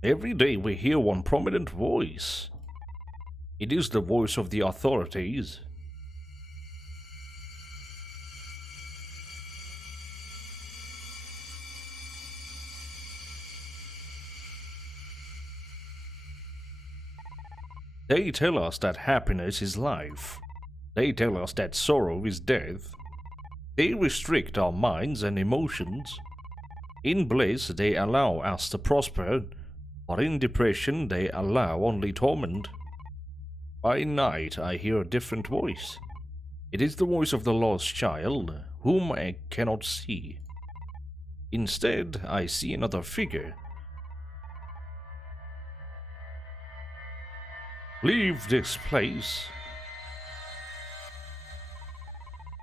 Every day we hear one prominent voice. It is the voice of the authorities. They tell us that happiness is life. They tell us that sorrow is death. They restrict our minds and emotions. In bliss, they allow us to prosper, but in depression, they allow only torment. By night, I hear a different voice. It is the voice of the lost child, whom I cannot see. Instead, I see another figure. Leave this place.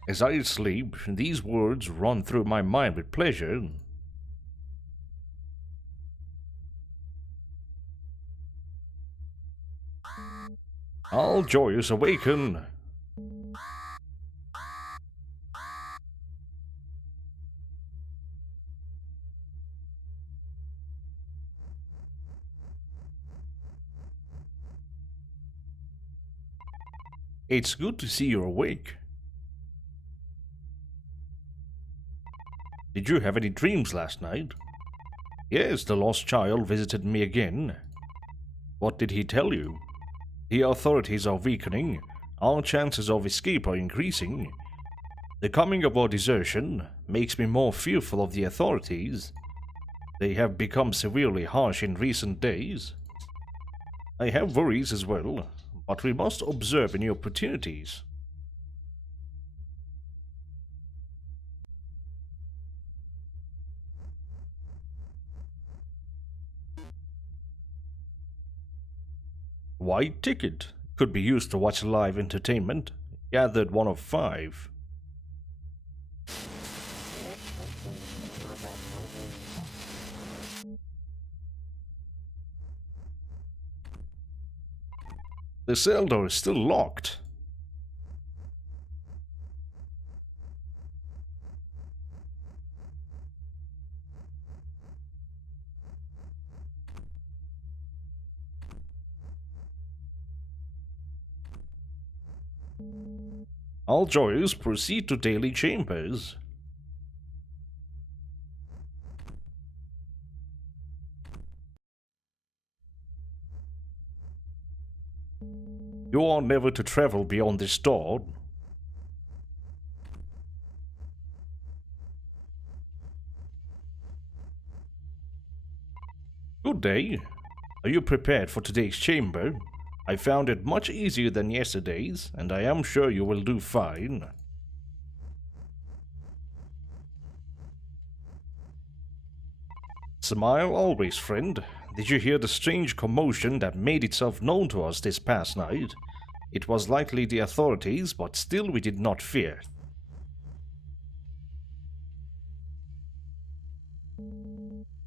As I sleep, these words run through my mind with pleasure. All joyous awaken. It's good to see you awake. Did you have any dreams last night? Yes, the lost child visited me again. What did he tell you? The authorities are weakening. Our chances of escape are increasing. The coming of our desertion makes me more fearful of the authorities. They have become severely harsh in recent days. I have worries as well, but we must observe any opportunities. White ticket could be used to watch live entertainment. Gathered one of 5. The cell door is still locked. All joyous proceed to daily chambers. You are never to travel beyond this door. Good day. Are you prepared for today's chamber? I found it much easier than yesterday's, and I am sure you will do fine. Smile always, friend. Did you hear the strange commotion that made itself known to us this past night? It was likely the authorities, but still we did not fear.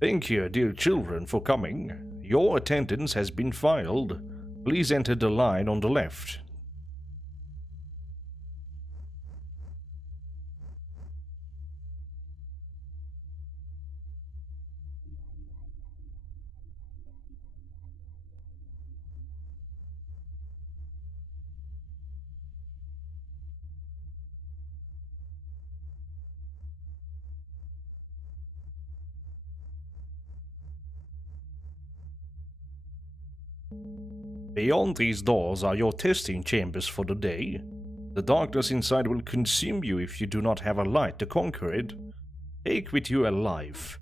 Thank you, dear children, for coming. Your attendance has been filed. Please enter the line on the left. Beyond these doors are your testing chambers for the day. The darkness inside will consume you if you do not have a light to conquer it. Take with you a life.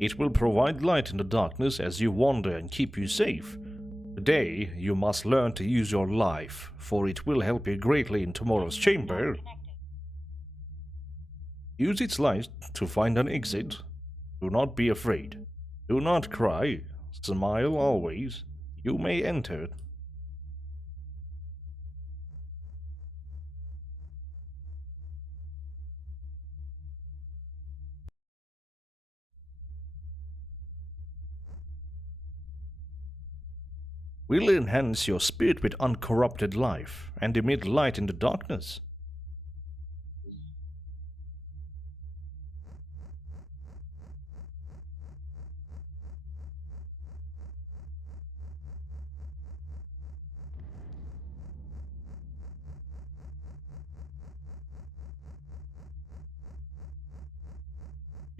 It will provide light in the darkness as you wander and keep you safe. Today, you must learn to use your life, for it will help you greatly in tomorrow's chamber. Use its light to find an exit. Do not be afraid. Do not cry. Smile always. You may enter. Will enhance your spirit with uncorrupted life and emit light in the darkness.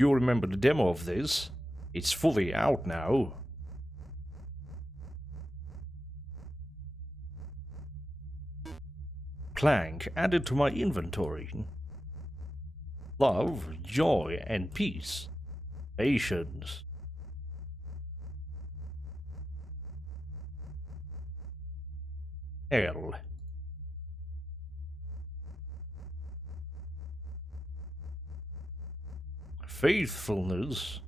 You remember the demo of this? It's fully out now. Clank added to my inventory. Love, joy, and peace. Patience. L. Faithfulness.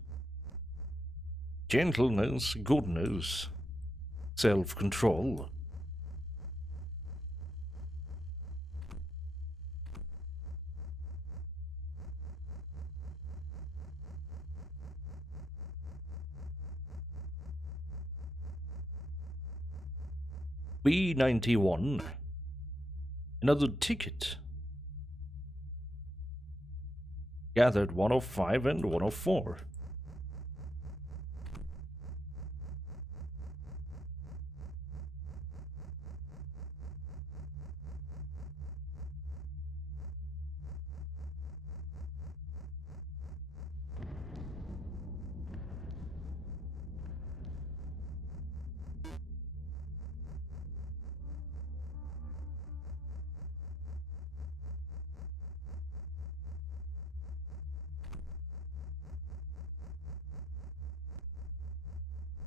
Gentleness, goodness. Self-control. B91. Another ticket. Gathered 105 and 104.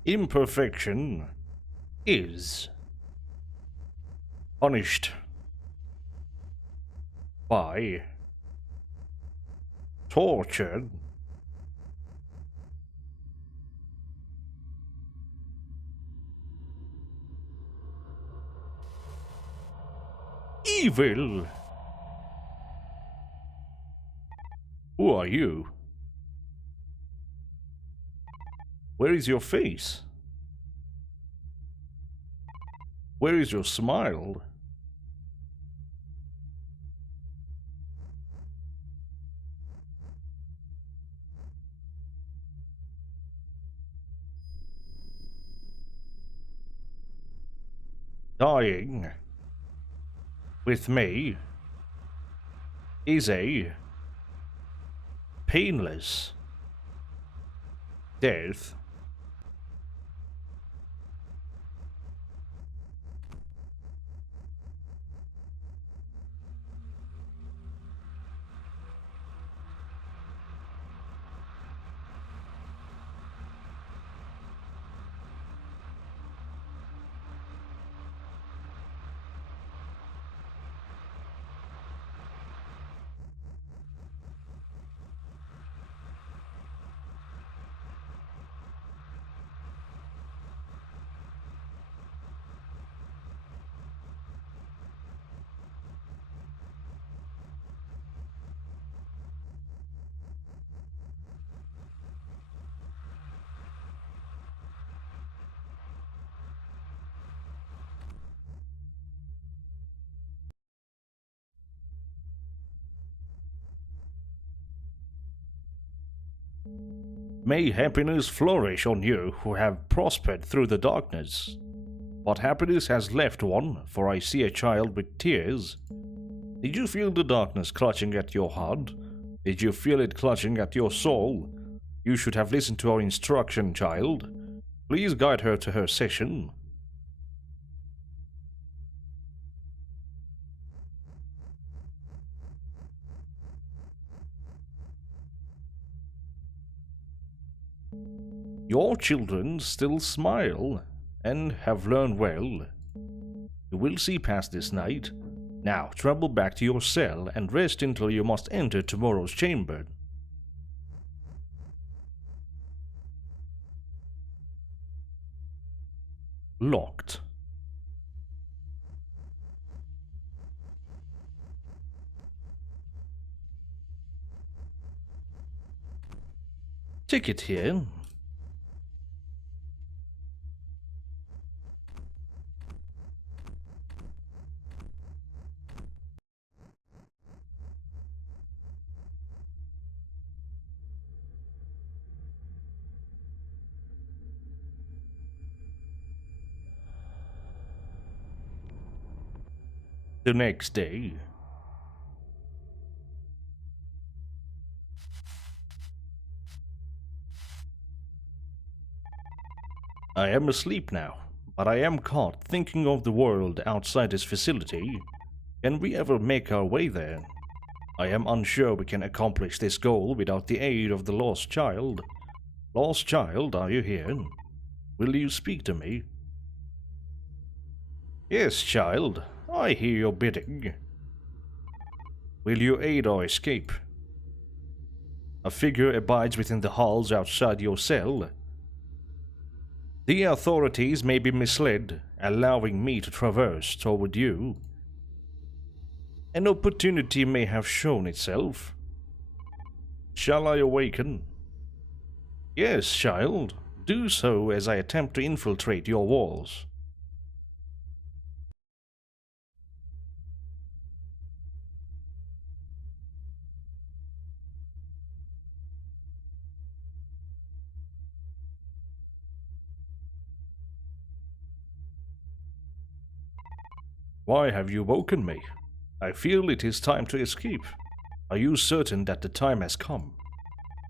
Imperfection is punished by tortured evil. Who are you? Where is your face? Where is your smile? Dying with me is a painless death. May happiness flourish on you who have prospered through the darkness. But happiness has left one, for I see a child with tears. Did you feel the darkness clutching at your heart? Did you feel it clutching at your soul? You should have listened to our instruction, child. Please guide her to her session. Your children still smile and have learned well. You will see past this night. Now travel back to your cell and rest until you must enter tomorrow's chamber. Locked. Ticket here. The next day. I am asleep now, but I am caught thinking of the world outside this facility. Can we ever make our way there? I am unsure we can accomplish this goal without the aid of the lost child. Lost child, are you here? Will you speak to me? Yes, child, I hear your bidding. Will you aid our escape? A figure abides within the halls outside your cell. The authorities may be misled, allowing me to traverse toward you. An opportunity may have shown itself. Shall I awaken? Yes, child, do so as I attempt to infiltrate your walls. Why have you woken me? I feel it is time to escape. Are you certain that the time has come?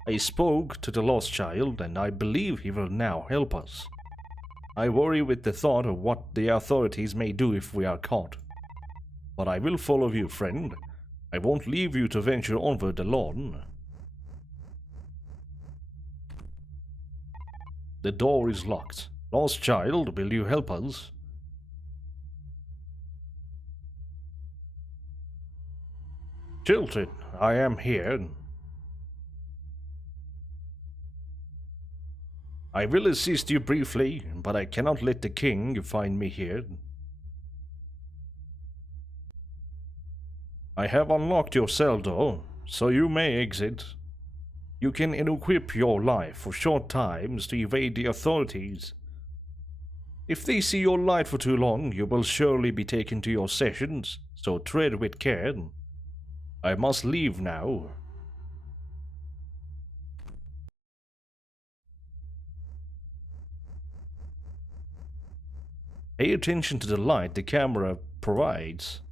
I spoke to the lost child, and I believe he will now help us. I worry with the thought of what the authorities may do if we are caught. But I will follow you, friend. I won't leave you to venture onward alone. The door is locked. Lost child, will you help us? Children, I am here. I will assist you briefly, but I cannot let the king find me here. I have unlocked your cell door, so you may exit. You can equip your life for short times to evade the authorities. If they see your light for too long, you will surely be taken to your sessions, so tread with care. I must leave now. Pay attention to the light the camera provides.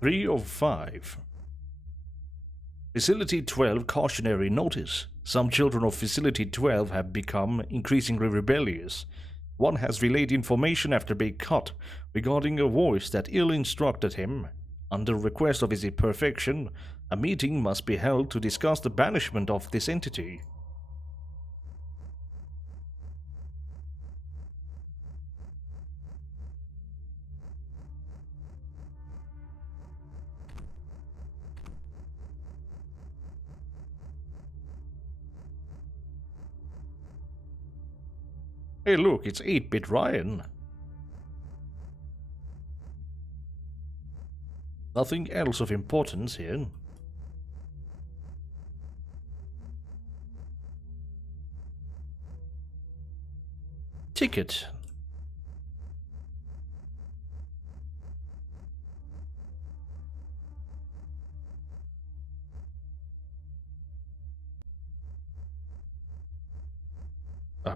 Three of 5. Facility 12 cautionary notice. Some children of Facility 12 have become increasingly rebellious. One has relayed information after being caught regarding a voice that ill-instructed him. Under request of his imperfection, a meeting must be held to discuss the banishment of this entity. Hey look, it's 8-bit Ryan. Nothing else of importance here. Ticket.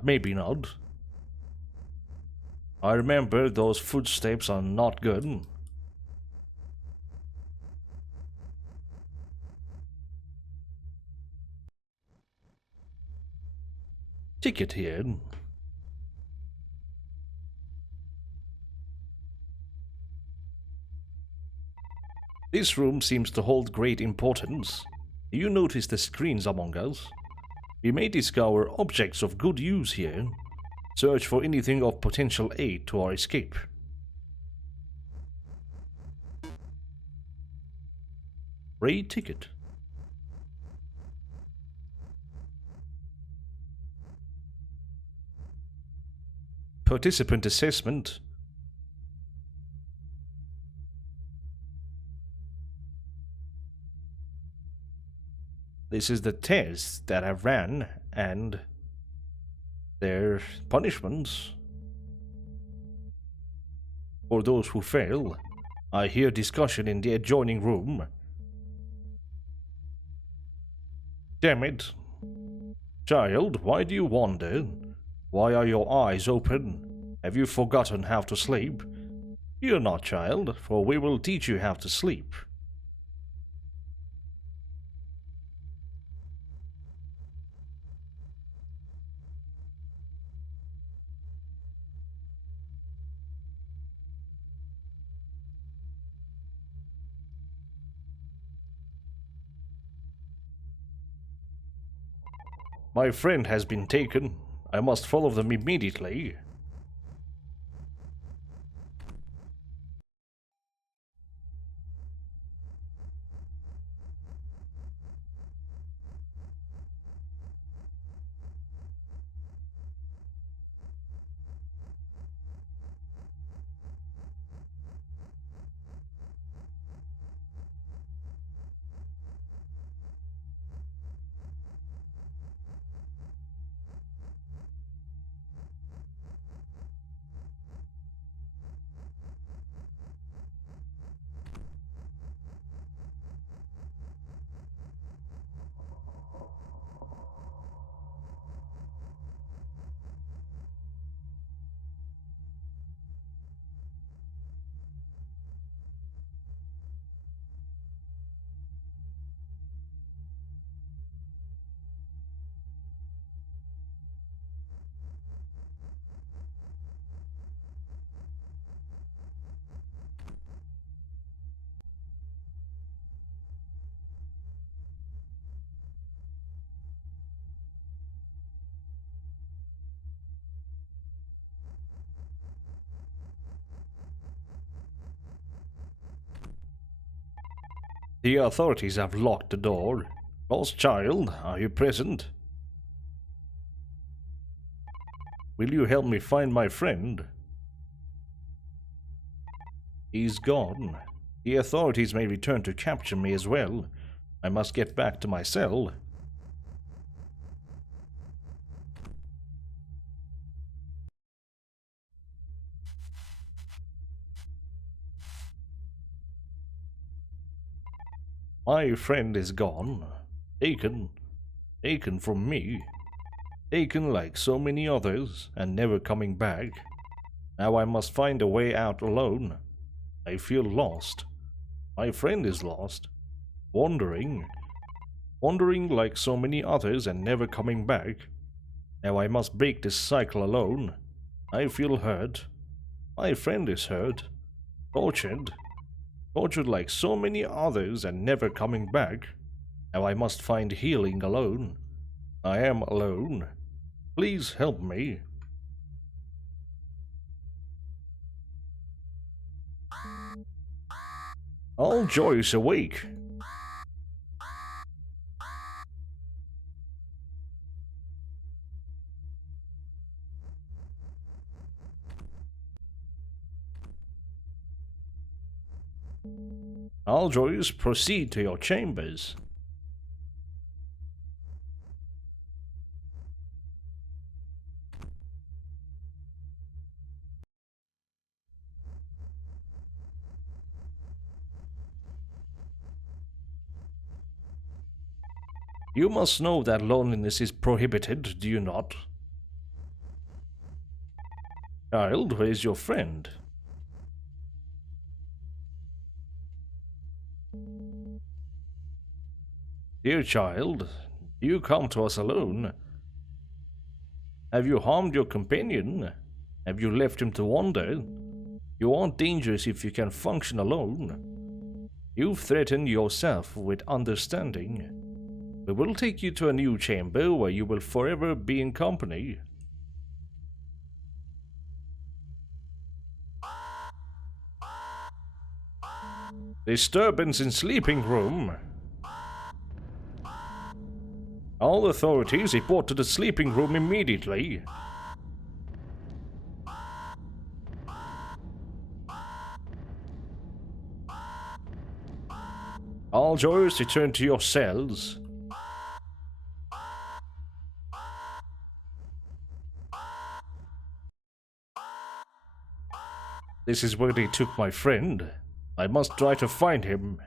Maybe not. I remember those footsteps are not good. Ticket here. This room seems to hold great importance. Do you notice the screens among us? We may discover objects of good use here. Search for anything of potential aid to our escape. Raid ticket. participant assessment. This is the test that I ran and their punishments. For those who fail, I hear discussion in the adjoining room. Damn it. Child, why do you wander? Why are your eyes open? Have you forgotten how to sleep? Fear not, child, for we will teach you how to sleep. My friend has been taken. I must follow them immediately. The authorities have locked the door. Lost child, are you present? Will you help me find my friend? He's gone. The authorities may return to capture me as well. I must get back to my cell. My friend is gone. Taken. Taken from me. Taken like so many others, and never coming back. Now I must find a way out alone. I feel lost. My friend is lost. Wandering. Wandering like so many others and never coming back. Now I must break this cycle alone. I feel hurt. My friend is hurt. Tortured. Tortured like so many others and never coming back. Now I must find healing alone. I am alone. Please help me. All joy is awake. All joys, proceed to your chambers. You must know that loneliness is prohibited, do you not? Child, where is your friend? Dear child, do you come to us alone? Have you harmed your companion? Have you left him to wander? You aren't dangerous if you can function alone. You've threatened yourself with understanding. We will take you to a new chamber where you will forever be in company. Disturbance in sleeping room. All authorities report to the sleeping room immediately. All joys return to your cells. This is where they took my friend. I must try to find him.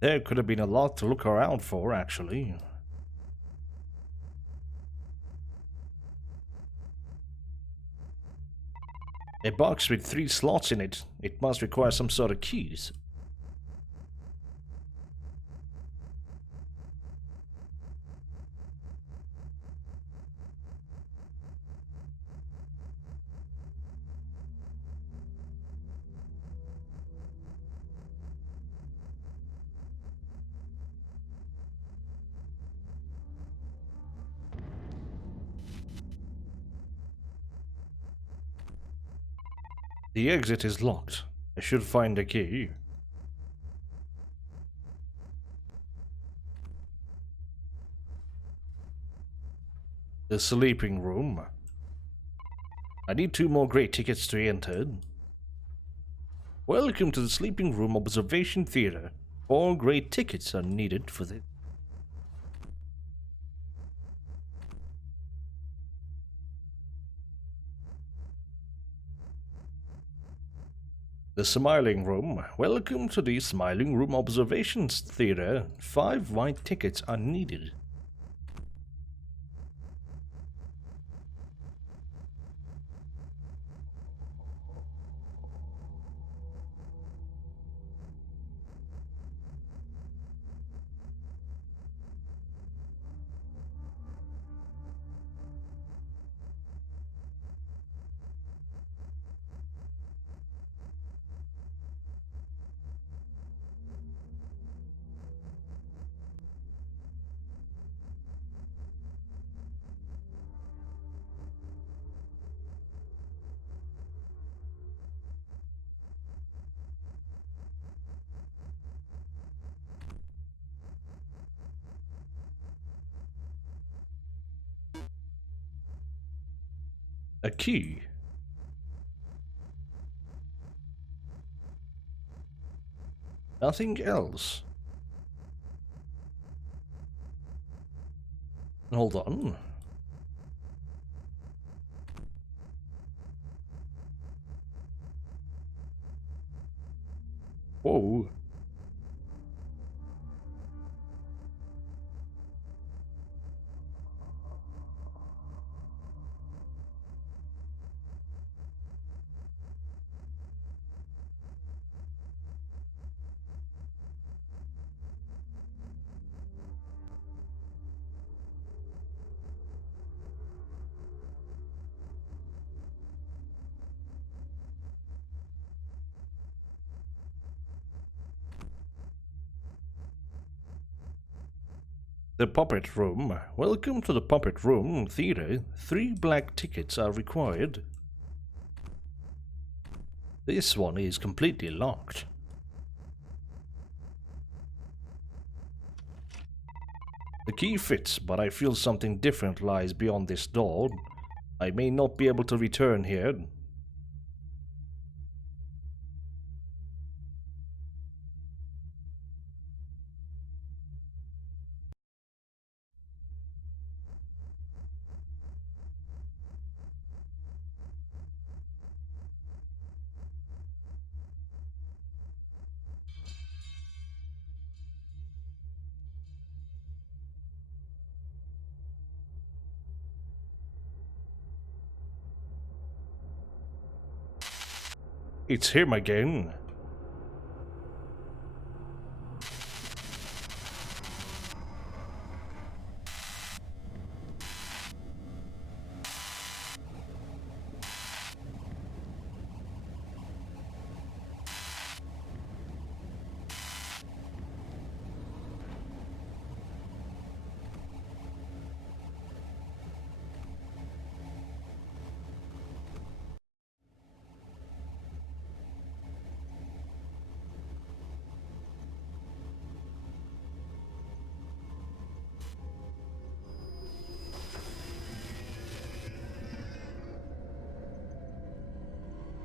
There could have been a lot to look around for, actually. A box with 3 slots in it. It must require some sort of keys. The exit is locked. I should find a key. The sleeping room. I need 2 more grey tickets to enter. Welcome to the sleeping room observation theater. 4 grey tickets are needed for this. The smiling room. Welcome to the smiling room observations theater. 5 white tickets are needed. A key. Nothing else. Hold on. Whoa. The puppet room. Welcome to the puppet room theater. 3 black tickets are required. This one is completely locked. The key fits, but I feel something different lies beyond this door. I may not be able to return here. It's him again.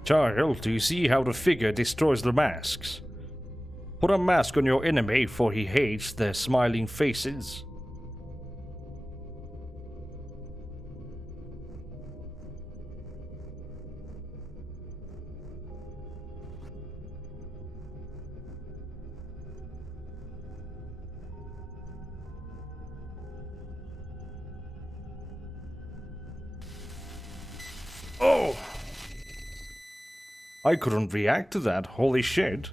Child, do you see how the figure destroys the masks? Put a mask on your enemy, for he hates their smiling faces. Oh! I couldn't react to that, holy shit.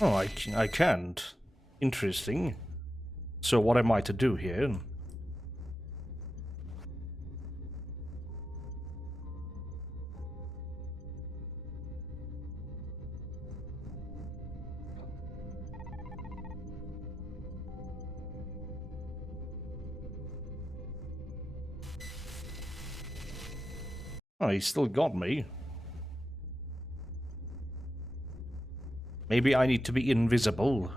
Oh, I can't. Interesting. So what am I to do here? Oh, he still got me. Maybe I need to be invisible.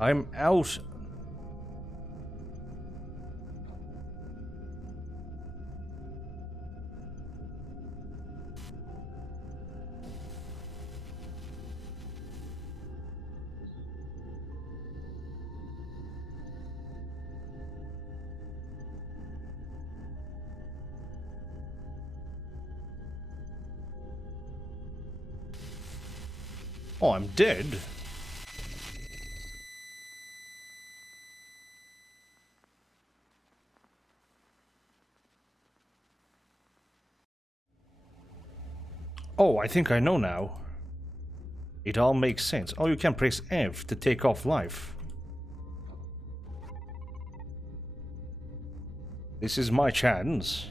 I'm out. Oh, I'm dead. Oh, I think I know now. It all makes sense. Oh, you can press F to take off life. This is my chance.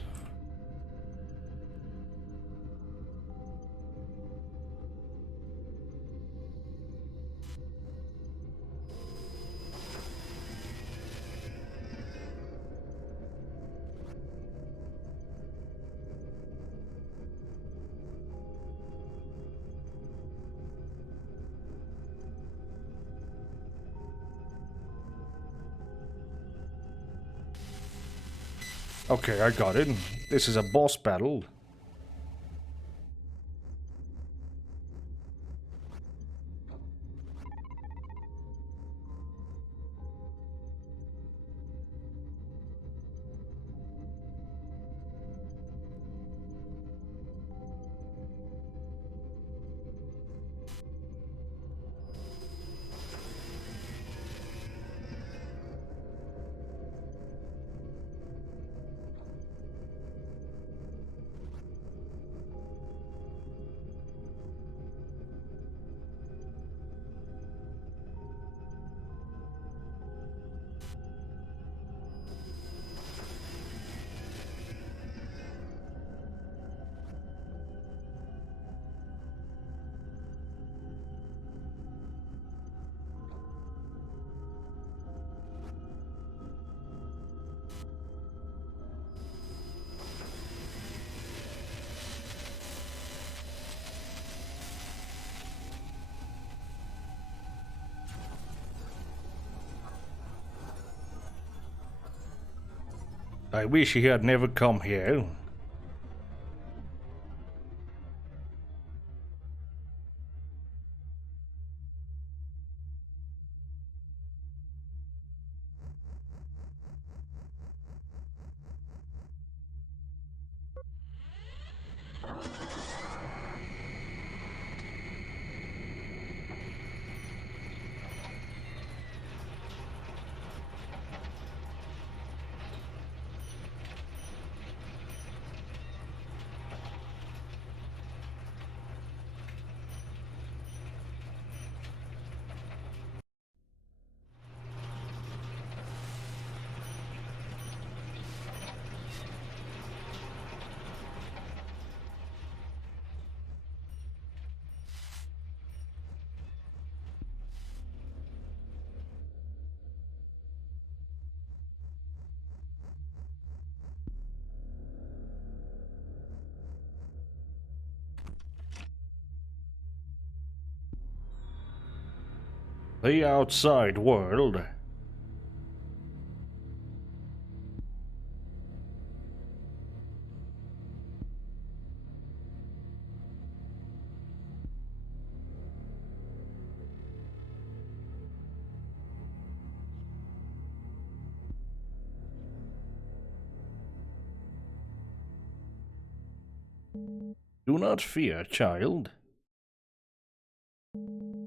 Okay, I got it. This is a boss battle. I wish he had never come here. The outside world. Do not fear, child.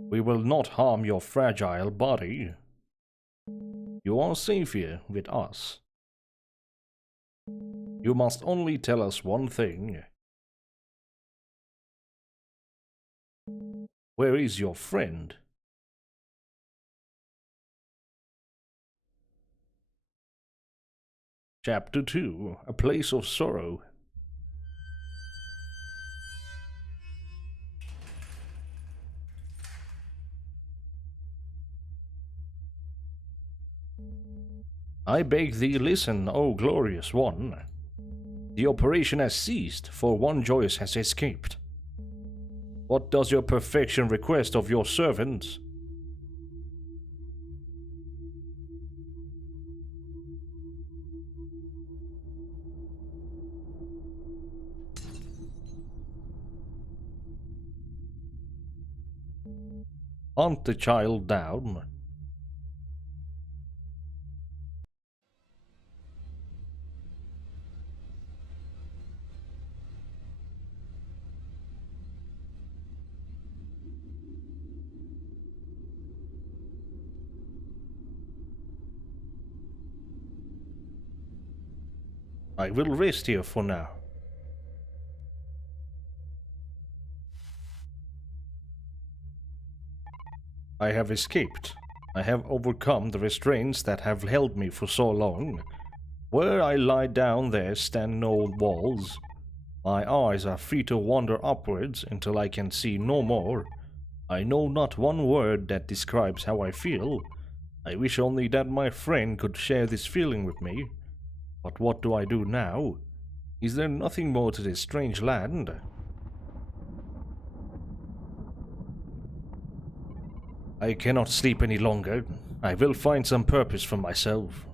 We will not harm your fragile body. You are safe here with us. You must only tell us one thing. Where is your friend? Chapter 2: A Place of Sorrow. I beg thee listen, O glorious one. The operation has ceased, for one Joyous has escaped. What does your perfection request of your servants? Hunt the child down. I will rest here for now. I have escaped. I have overcome the restraints that have held me for so long. Where I lie down there stand no walls. My eyes are free to wander upwards until I can see no more. I know not one word that describes how I feel. I wish only that my friend could share this feeling with me. But what do I do now? Is there nothing more to this strange land? I cannot sleep any longer. I will find some purpose for myself.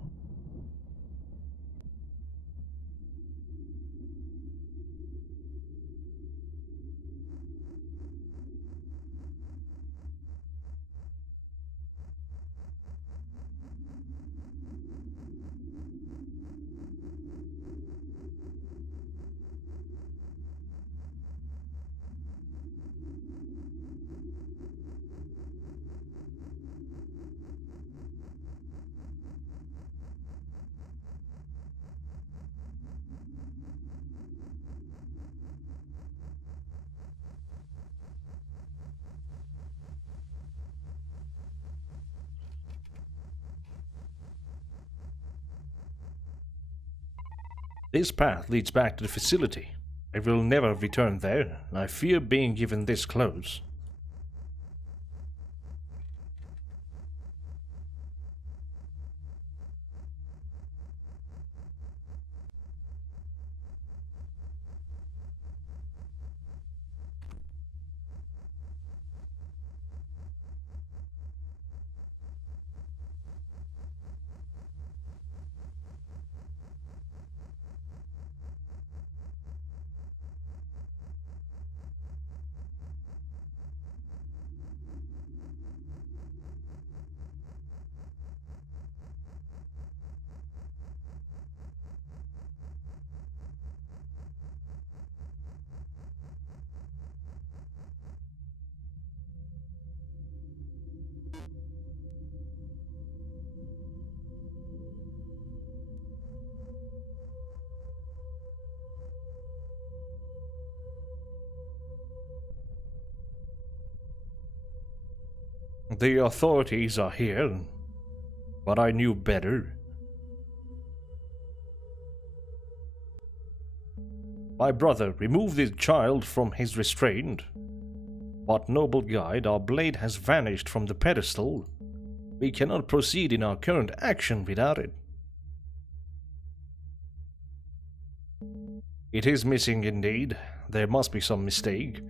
This path leads back to the facility. I will never return there. I fear being given this close. The authorities are here, but I knew better. My brother, remove the child from his restraint. But noble guide, our blade has vanished from the pedestal. We cannot proceed in our current action without it. It is missing indeed. There must be some mistake.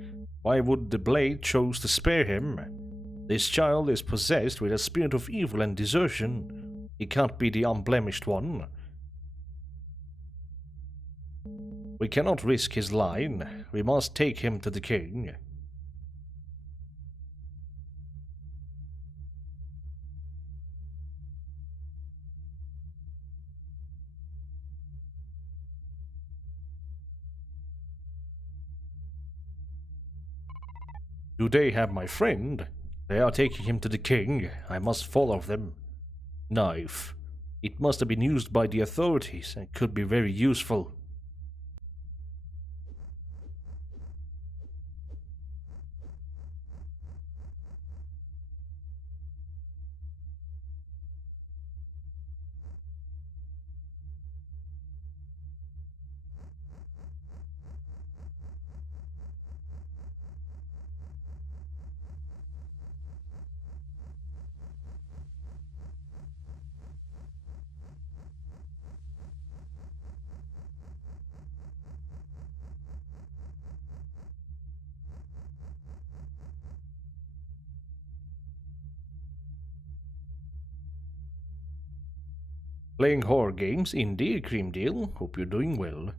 Why would the blade choose to spare him? This child is possessed with a spirit of evil and desertion. He can't be the unblemished one. We cannot risk his line. We must take him to the king. Do they have my friend? They are taking him to the king. I must follow them. Knife. It must have been used by the authorities and could be very useful. Playing horror games? Indeed, Creamdale. Hope you're doing well.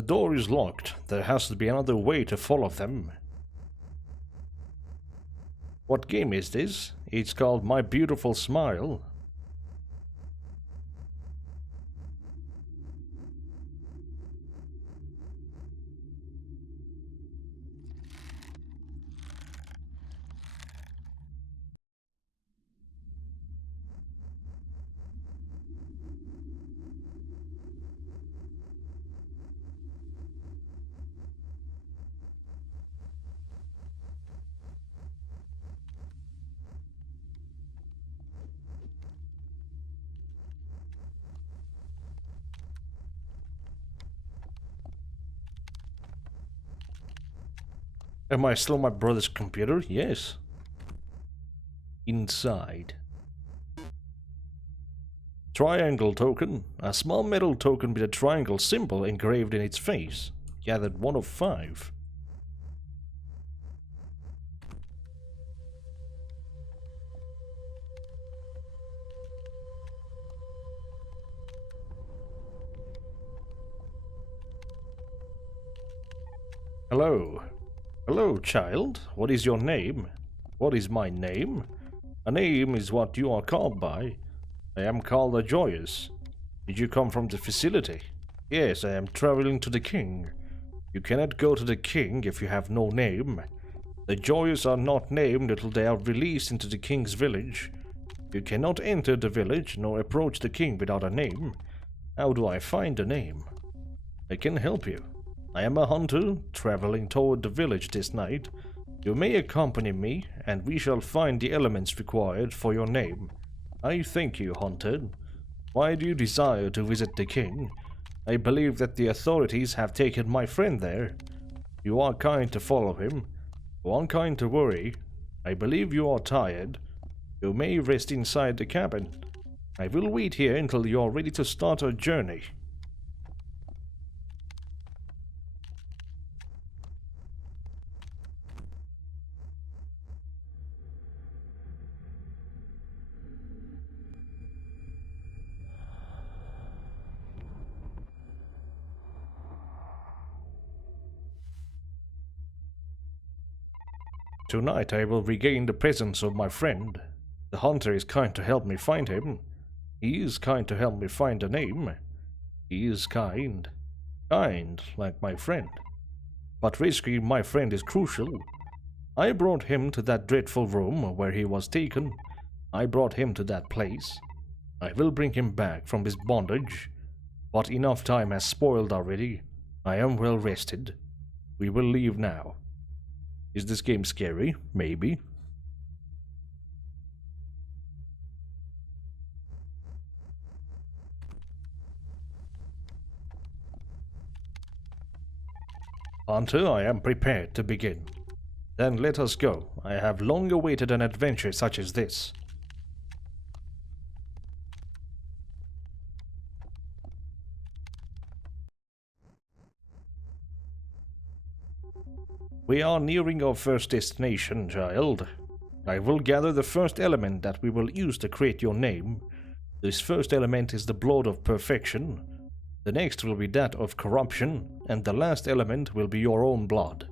The door is locked. There has to be another way to follow them. What game is this? It's called My Beautiful Smile. Am I still on my brother's computer? Yes. Inside. Triangle token. A small metal token with a triangle symbol engraved in its face. Gathered 1 of 5. Hello. Hello, child. What is your name? What is my name? A name is what you are called by. I am called Ajoyous. Did you come from the facility? Yes, I am traveling to the king. You cannot go to the king if you have no name. The joyous are not named until they are released into the king's village. You cannot enter the village nor approach the king without a name. How do I find a name? I can help you. I am a hunter, traveling toward the village this night. You may accompany me, and we shall find the elements required for your name. I thank you, hunter. Why do you desire to visit the king? I believe that the authorities have taken my friend there. You are kind to follow him. You are kind to worry. I believe you are tired. You may rest inside the cabin. I will wait here until you are ready to start our journey. Tonight I will regain the presence of my friend. The hunter is kind to help me find him. He is kind to help me find a name. He is kind. Kind, like my friend. But rescuing my friend is crucial. I brought him to that dreadful room where he was taken. I brought him to that place. I will bring him back from his bondage. But enough time has spoiled already. I am well rested. We will leave now. Is this game scary? Maybe. Hunter, I am prepared to begin. Then let us go. I have long awaited an adventure such as this. We are nearing our first destination, child. I will gather the first element that we will use to create your name. This first element is the blood of perfection. The next will be that of corruption, and the last element will be your own blood.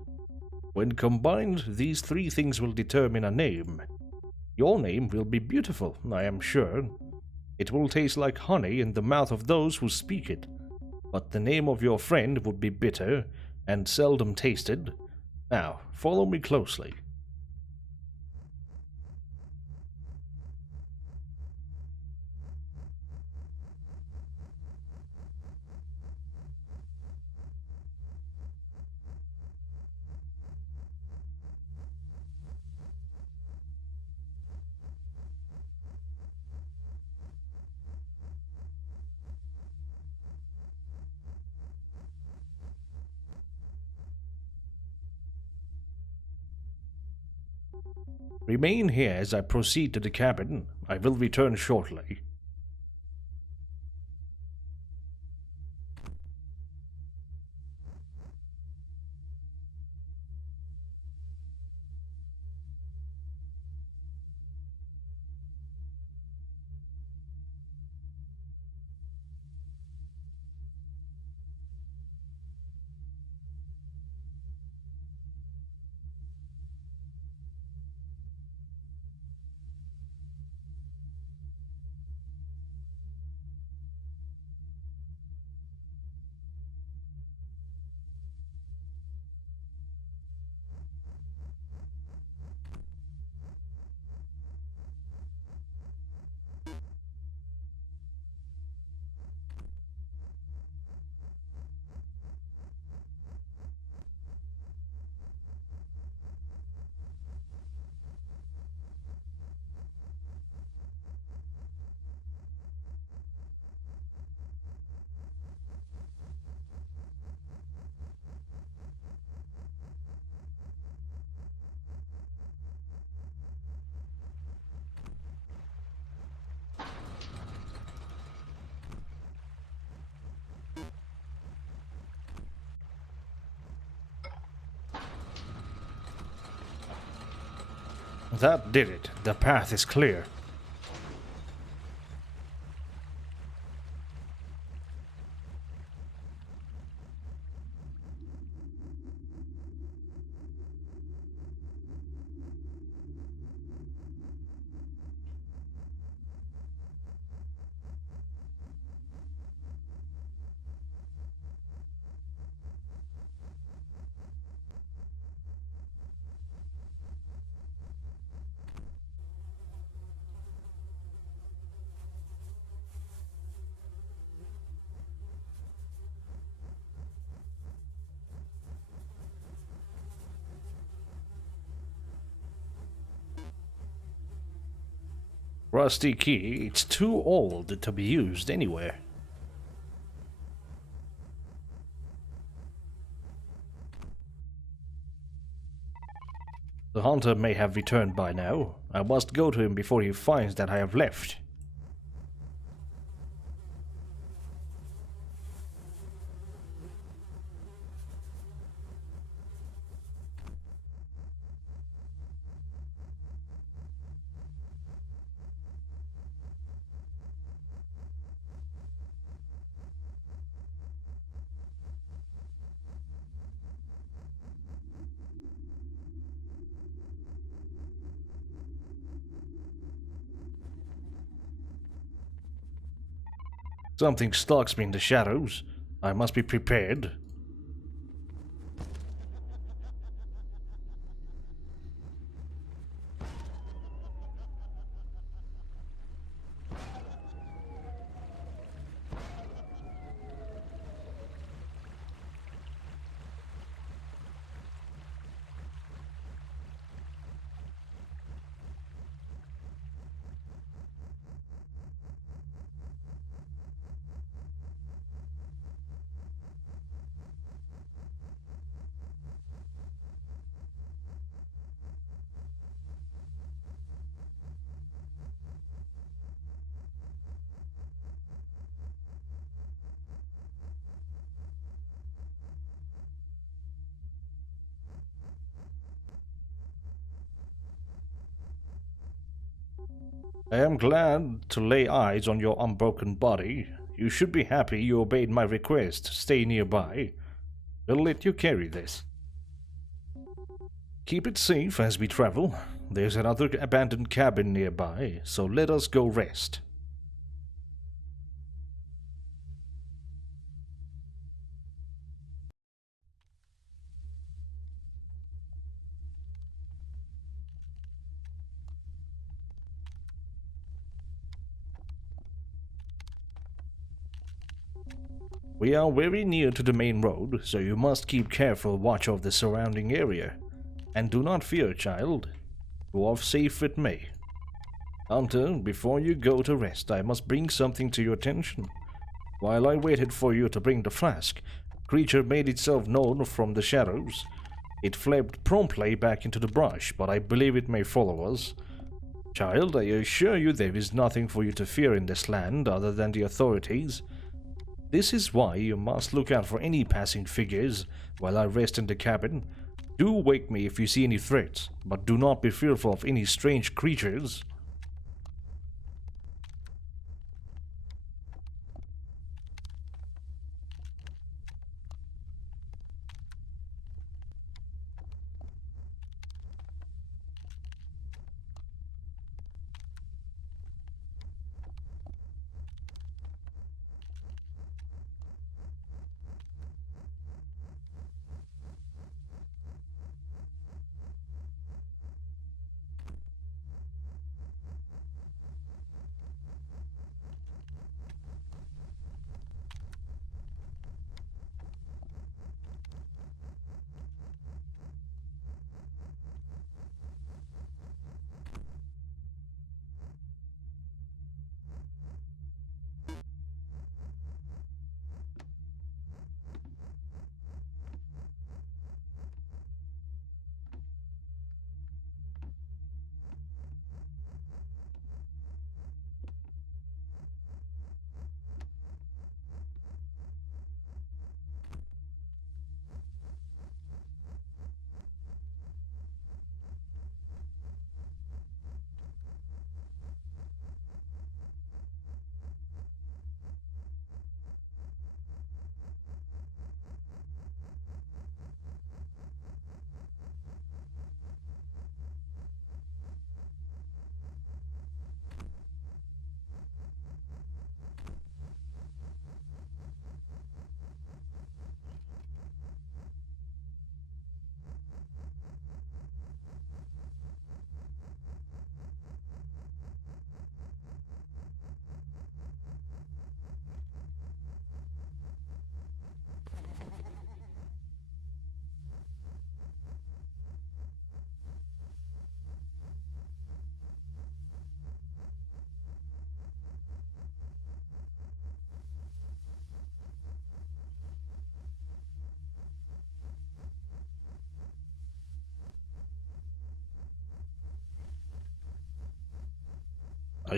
When combined, these three things will determine a name. Your name will be beautiful, I am sure. It will taste like honey in the mouth of those who speak it. But the name of your friend would be bitter and seldom tasted. Now, follow me closely. Remain here as I proceed to the cabin. I will return shortly. That did it. The path is clear. Rusty key, it's too old to be used anywhere. The hunter may have returned by now. I must go to him before he finds that I have left. Something stalks me in the shadows. I must be prepared. I am glad to lay eyes on your unbroken body. You should be happy you obeyed my request to stay nearby. I'll let you carry this. Keep it safe as we travel. There's another abandoned cabin nearby, so let us go rest. We are very near to the main road, so you must keep careful watch of the surrounding area. And do not fear, child. You are safe with me. Hunter, before you go to rest, I must bring something to your attention. While I waited for you to bring the flask, a creature made itself known from the shadows. It fled promptly back into the brush, but I believe it may follow us. Child, I assure you there is nothing for you to fear in this land other than the authorities. This is why you must look out for any passing figures while I rest in the cabin. Do wake me if you see any threats, but do not be fearful of any strange creatures.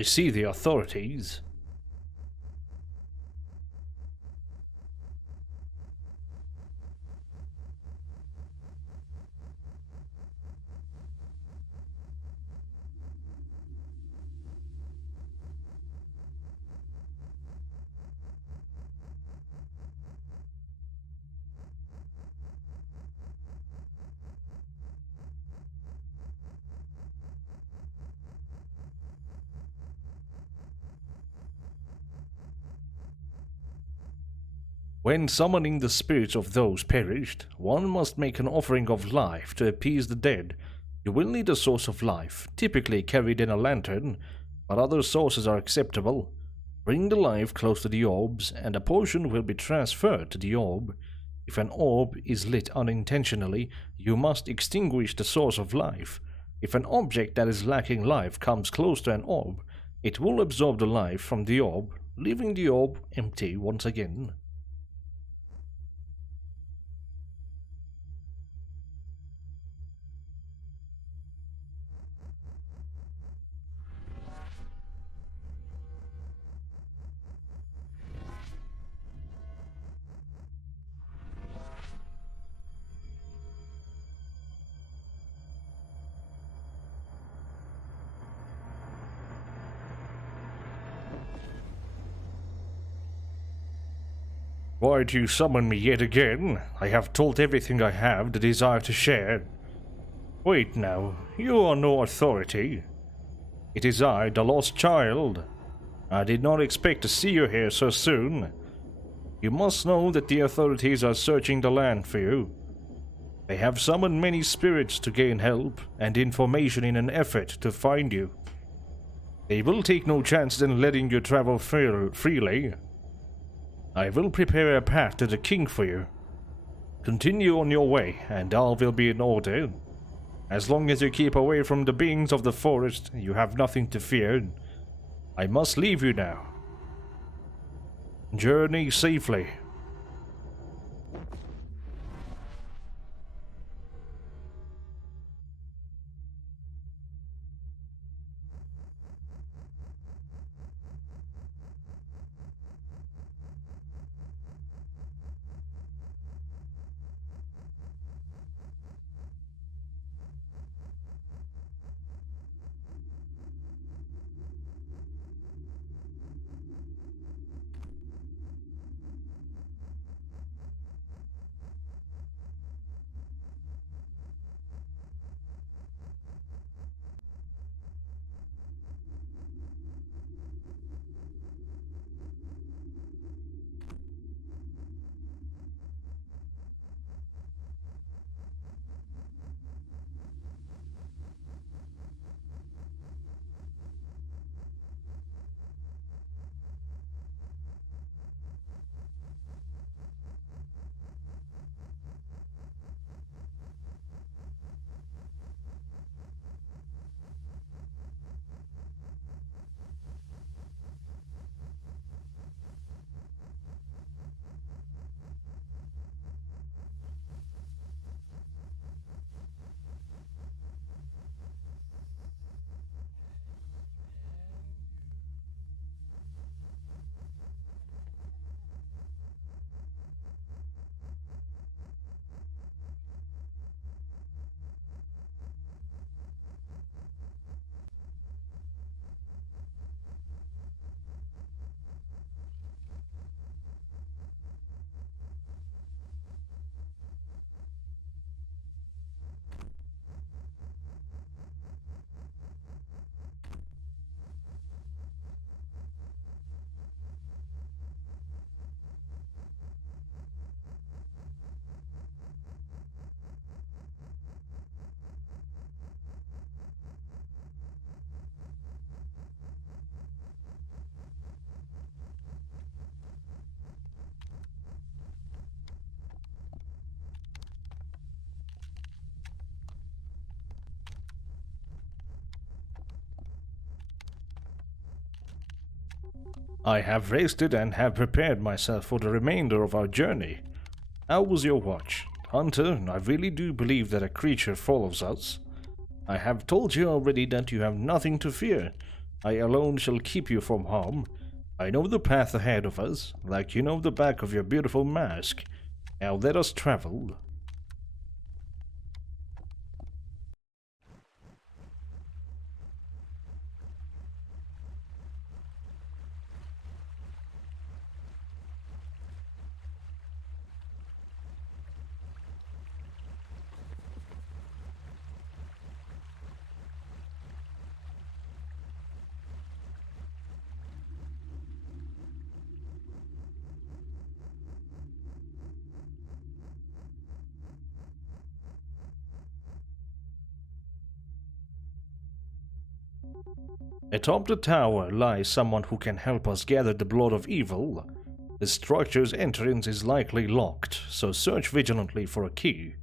I see the authorities. When summoning the spirits of those perished, one must make an offering of life to appease the dead. You will need a source of life, typically carried in a lantern, but other sources are acceptable. Bring the life close to the orbs, and a portion will be transferred to the orb. If an orb is lit unintentionally, you must extinguish the source of life. If an object that is lacking life comes close to an orb, it will absorb the life from the orb, leaving the orb empty once again. Why do you summon me yet again? I have told everything I have the desire to share. Wait now, you are no authority. It is I, the lost child. I did not expect to see you here so soon. You must know that the authorities are searching the land for you. They have summoned many spirits to gain help and information in an effort to find you. They will take no chance in letting you travel freely. I will prepare a path to the king for you. Continue on your way, and all will be in order. As long as you keep away from the beings of the forest, you have nothing to fear. I must leave you now. Journey safely. I have rested and have prepared myself for the remainder of our journey. How was your watch? Hunter, I really do believe that a creature follows us. I have told you already that you have nothing to fear. I alone shall keep you from harm. I know the path ahead of us, like you know the back of your beautiful mask. Now let us travel. Atop the tower lies someone who can help us gather the blood of evil. The structure's entrance is likely locked, so search vigilantly for a key.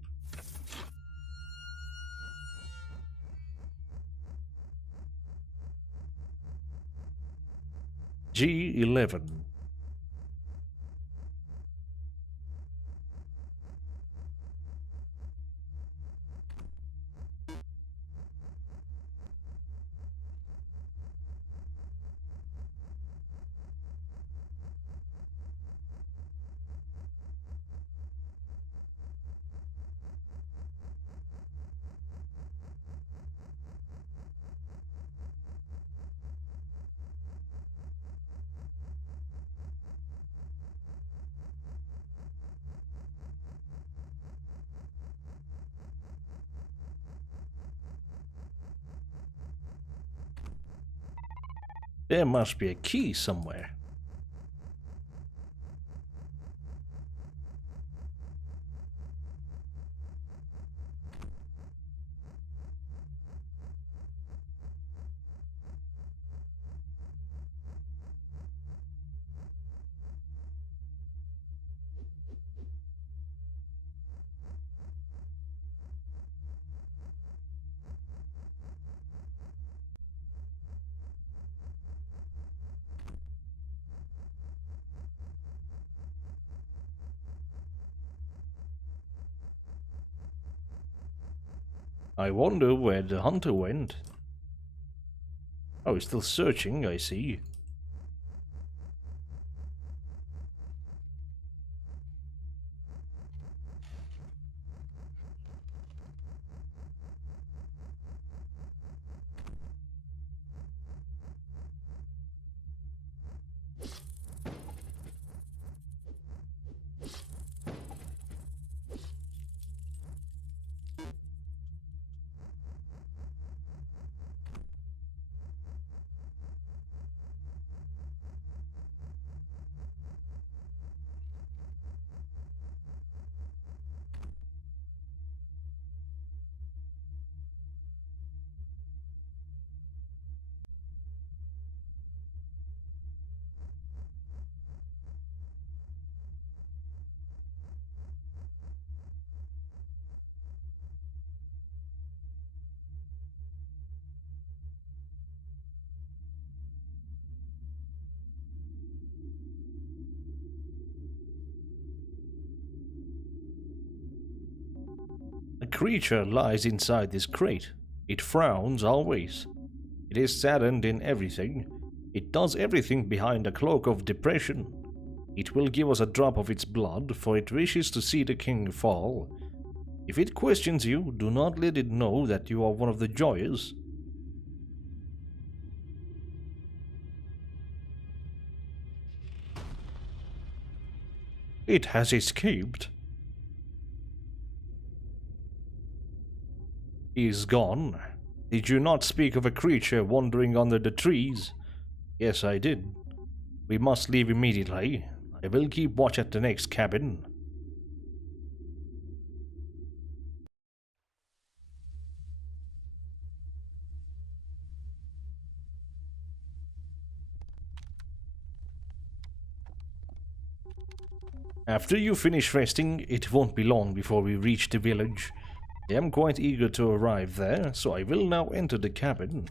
G11. There must be a key somewhere. I wonder where the hunter went. Oh, he's still searching, I see. A creature lies inside this crate. It frowns always. It is saddened in everything. It does everything behind a cloak of depression. It will give us a drop of its blood, for it wishes to see the king fall. If it questions you, do not let it know that you are one of the joyous. It has escaped. He is gone. Did you not speak of a creature wandering under the trees? Yes, I did. We must leave immediately. I will keep watch at the next cabin. After you finish resting, it won't be long before we reach the village. I am quite eager to arrive there, so I will now enter the cabin.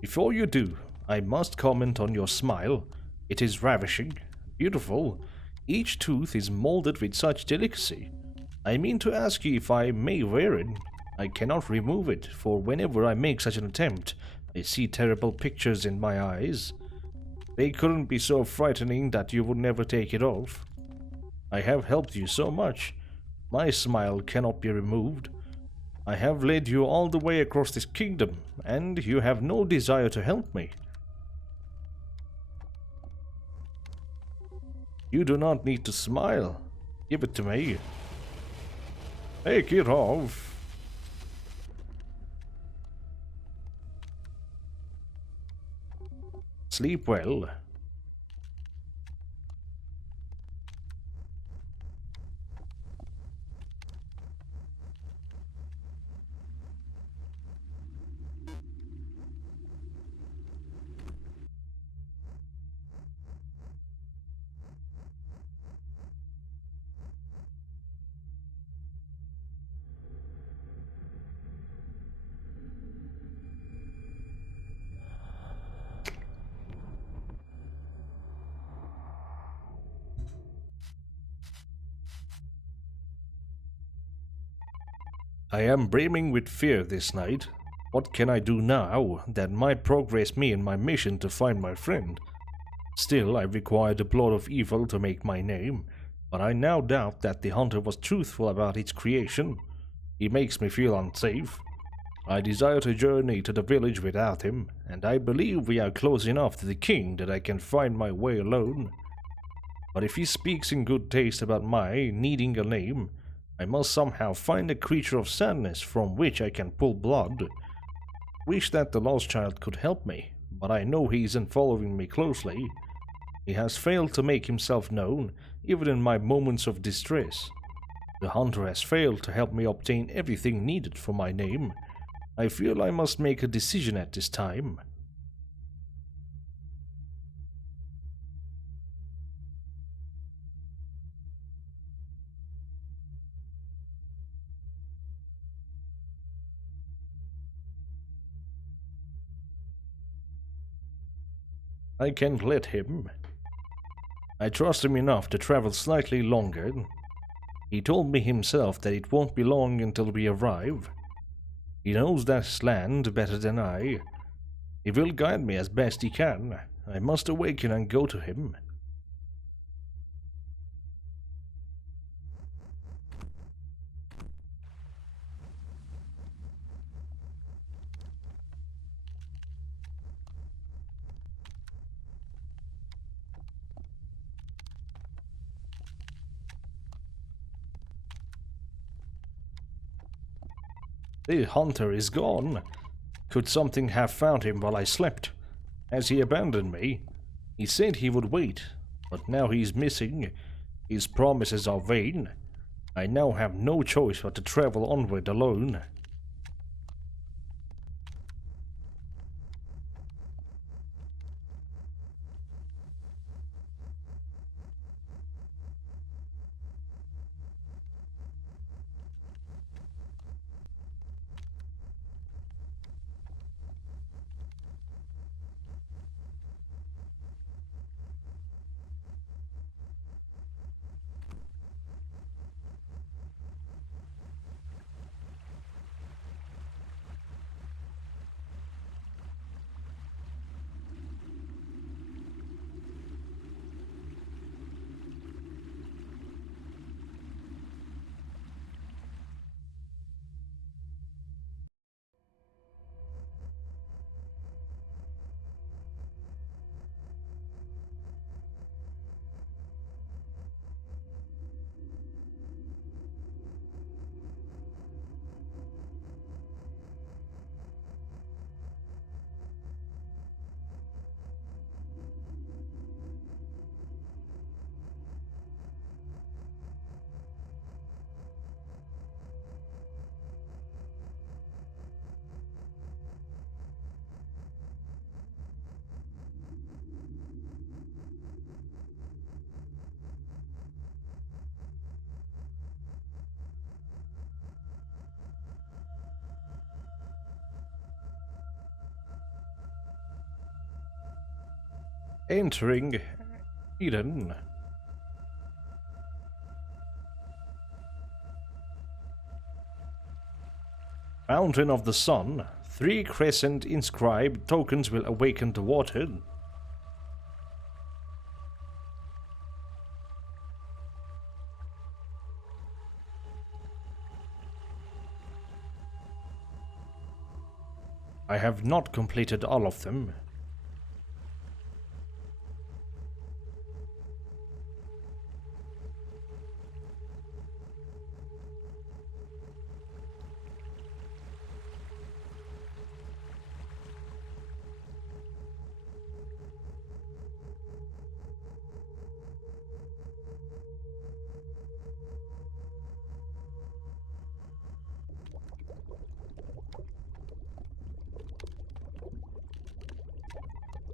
Before you do, I must comment on your smile. It is ravishing, beautiful. Each tooth is molded with such delicacy. I mean to ask you if I may wear it. I cannot remove it, for whenever I make such an attempt, I see terrible pictures in my eyes. They couldn't be so frightening that you would never take it off. I have helped you so much. My smile cannot be removed. I have led you all the way across this kingdom, and you have no desire to help me. You do not need to smile. Give it to me. Take it off. Sleep well. I am brimming with fear this night. What can I do now that might progress me in my mission to find my friend? Still, I require the blood of evil to make my name, but I now doubt that the hunter was truthful about its creation. He makes me feel unsafe. I desire to journey to the village without him, and I believe we are close enough to the king that I can find my way alone. But if he speaks in good taste about my needing a name, I must somehow find a creature of sadness from which I can pull blood. Wish that the lost child could help me, but I know he isn't following me closely. He has failed to make himself known, even in my moments of distress. The hunter has failed to help me obtain everything needed for my name. I feel I must make a decision at this time. I can't let him. I trust him enough to travel slightly longer. He told me himself that it won't be long until we arrive. He knows this land better than I. He will guide me as best he can. I must awaken and go to him. The hunter is gone. Could something have found him while I slept? Has he abandoned me? He said he would wait, but now he's missing. His promises are vain. I now have no choice but to travel onward alone. Entering Eden. Fountain of the Sun. 3 crescent inscribed tokens will awaken the water. I have not completed all of them.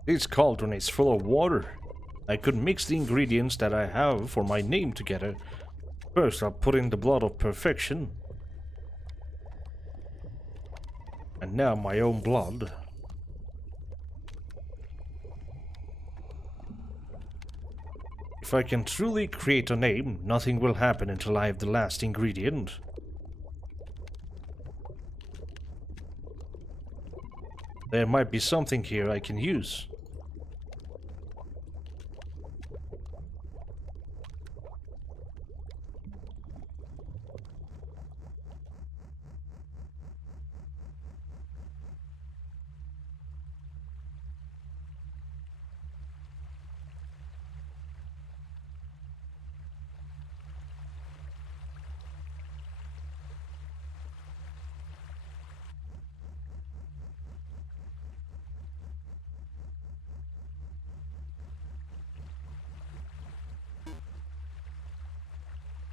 This cauldron is full of water. I could mix the ingredients that I have for my name together. First, I'll put in the blood of perfection. And now my own blood. If I can truly create a name, nothing will happen until I have the last ingredient. There might be something here I can use.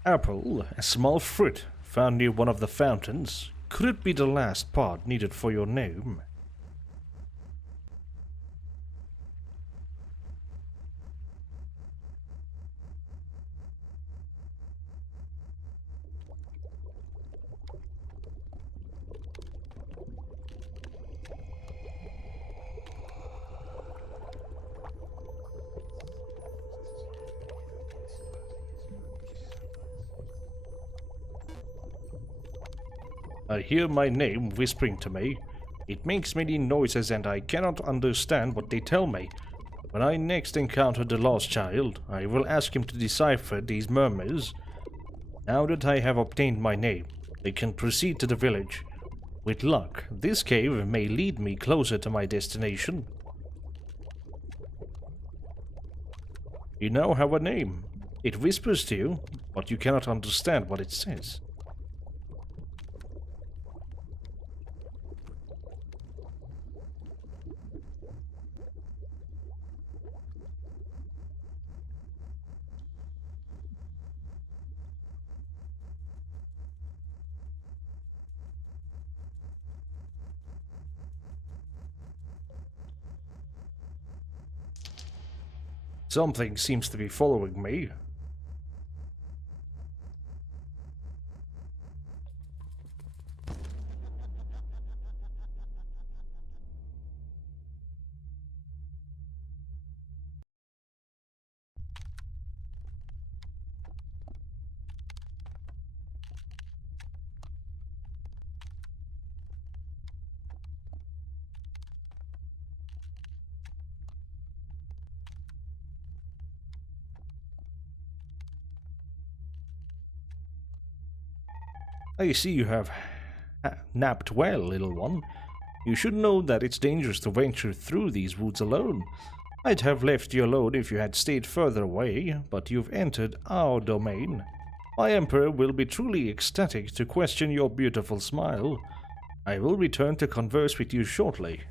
Apple, a small fruit found near one of the fountains. Could it be the last part needed for your name? I hear my name whispering to me. It makes many noises and I cannot understand what they tell me. When I next encounter the lost child, I will ask him to decipher these murmurs. Now that I have obtained my name, I can proceed to the village. With luck, this cave may lead me closer to my destination. You now have a name. It whispers to you, but you cannot understand what it says. Something seems to be following me. I see you have napped well, little one. You should know that it's dangerous to venture through these woods alone. I'd have left you alone if you had stayed further away, but you've entered our domain. My emperor will be truly ecstatic to question your beautiful smile. I will return to converse with you shortly.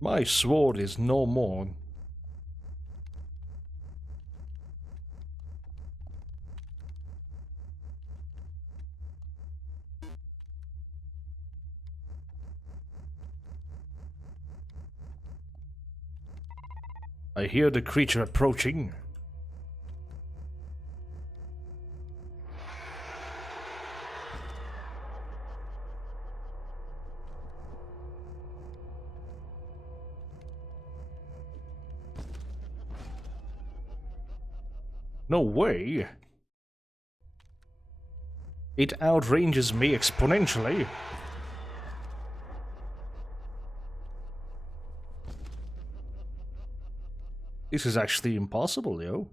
My sword is no more. I hear the creature approaching. No way. It outranges me exponentially. This is actually impossible, yo.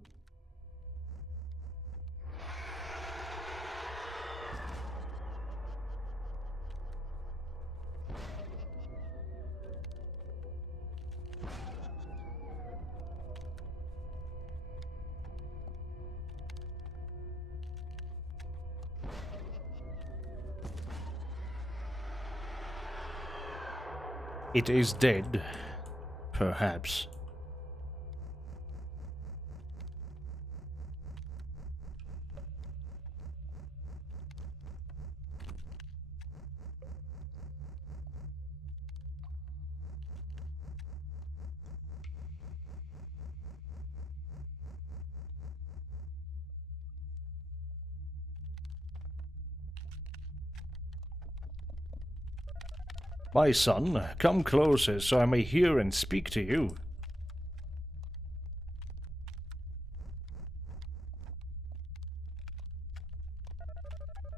It is dead, perhaps. My son, come closer so I may hear and speak to you.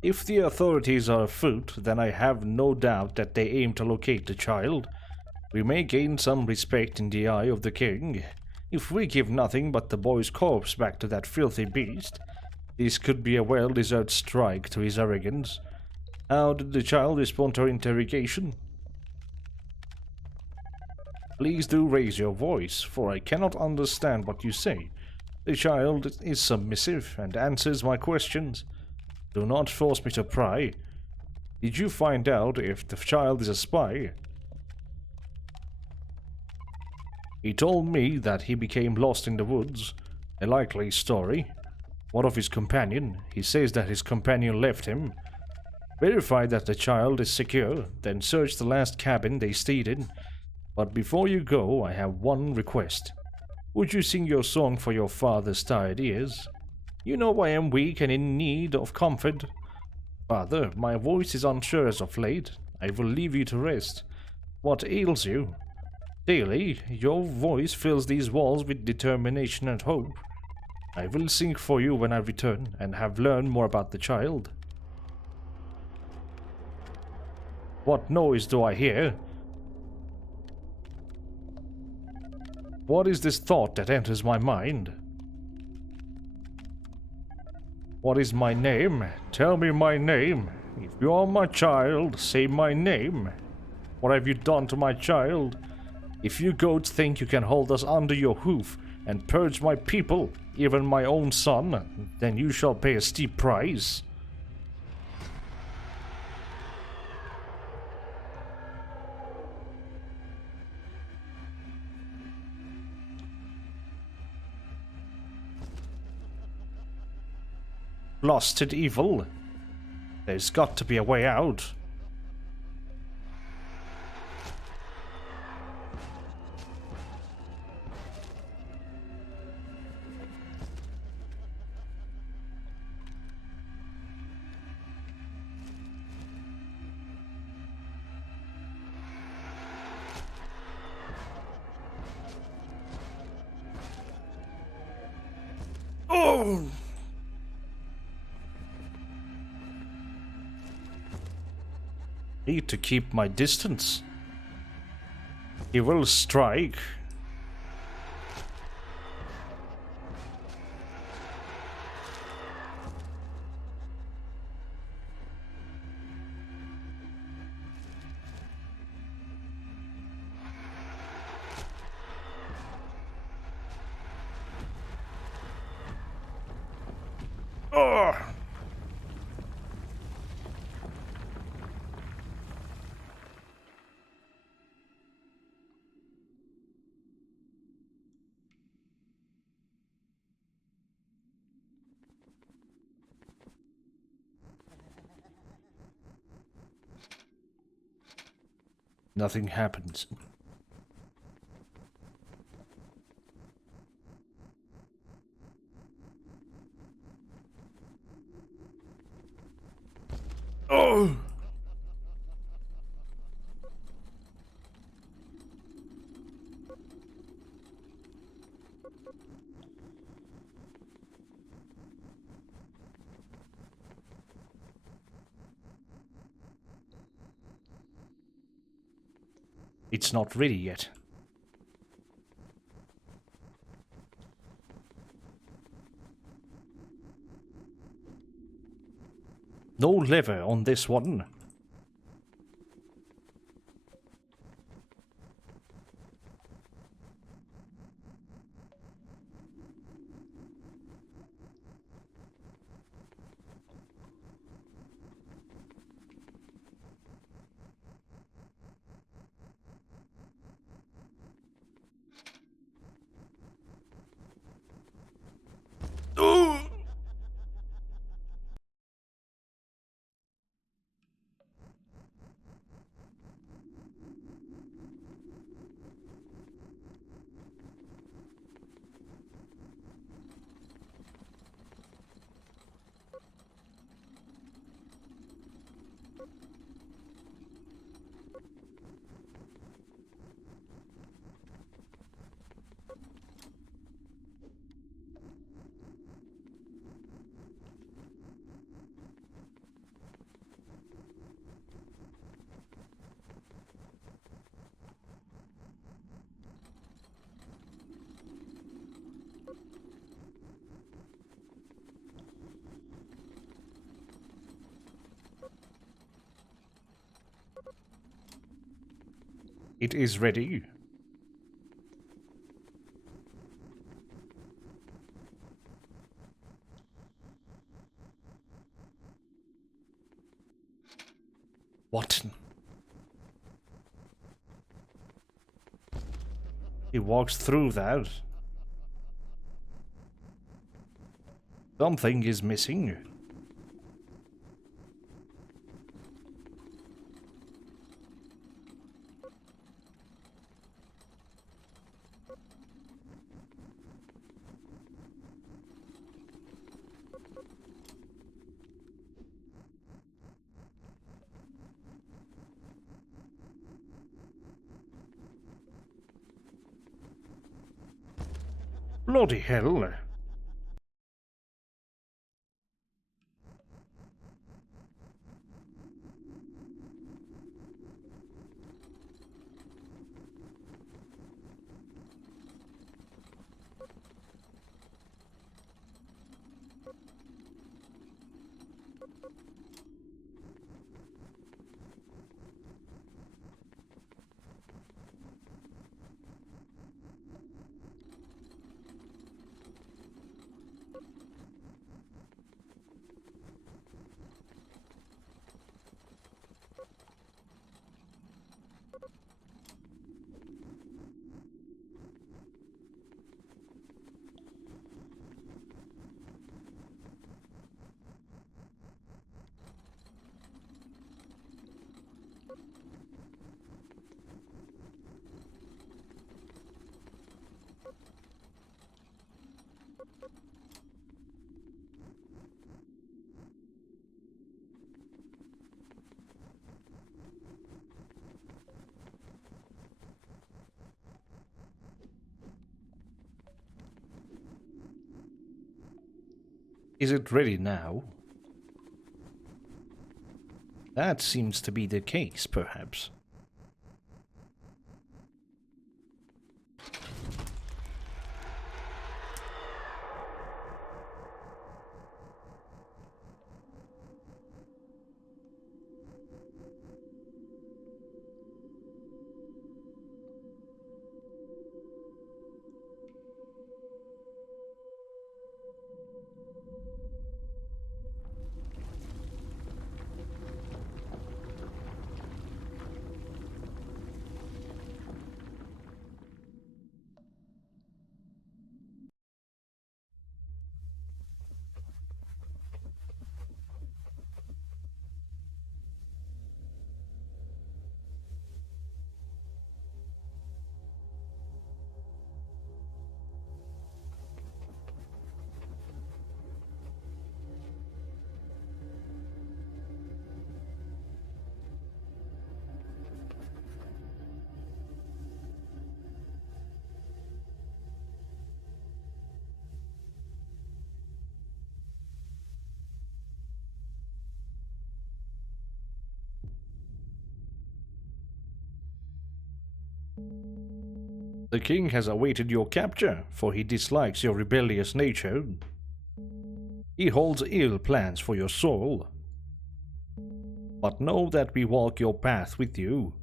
If the authorities are afoot, then I have no doubt that they aim to locate the child. We may gain some respect in the eye of the king. If we give nothing but the boy's corpse back to that filthy beast, this could be a well-deserved strike to his arrogance. How did the child respond to our interrogation? Please do raise your voice, for I cannot understand what you say. The child is submissive and answers my questions. Do not force me to pry. Did you find out if the child is a spy? He told me that he became lost in the woods. A likely story. What of his companion? He says that his companion left him. Verify that the child is secure, then search the last cabin they stayed in. But before you go, I have one request. Would you sing your song for your father's tired ears? You know I am weak and in need of comfort. Father, my voice is unsure as of late. I will leave you to rest. What ails you? Daily, your voice fills these walls with determination and hope. I will sing for you when I return and have learned more about the child. What noise do I hear? What is this thought that enters my mind? What is my name? Tell me my name. If you are my child, say my name. What have you done to my child? If you goats think you can hold us under your hoof and purge my people, even my own son, then you shall pay a steep price. Blasted evil. There's got to be a way out. Oh! Need to keep my distance. He will strike. Ugh. Nothing happens. Oh! It's not ready yet. No lever on this one. It is ready. What? He walks through that. Something is missing. Bloody hell. Is it ready now? That seems to be the case, perhaps. The king has awaited your capture, for he dislikes your rebellious nature. He holds ill plans for your soul. But know that we walk your path with you.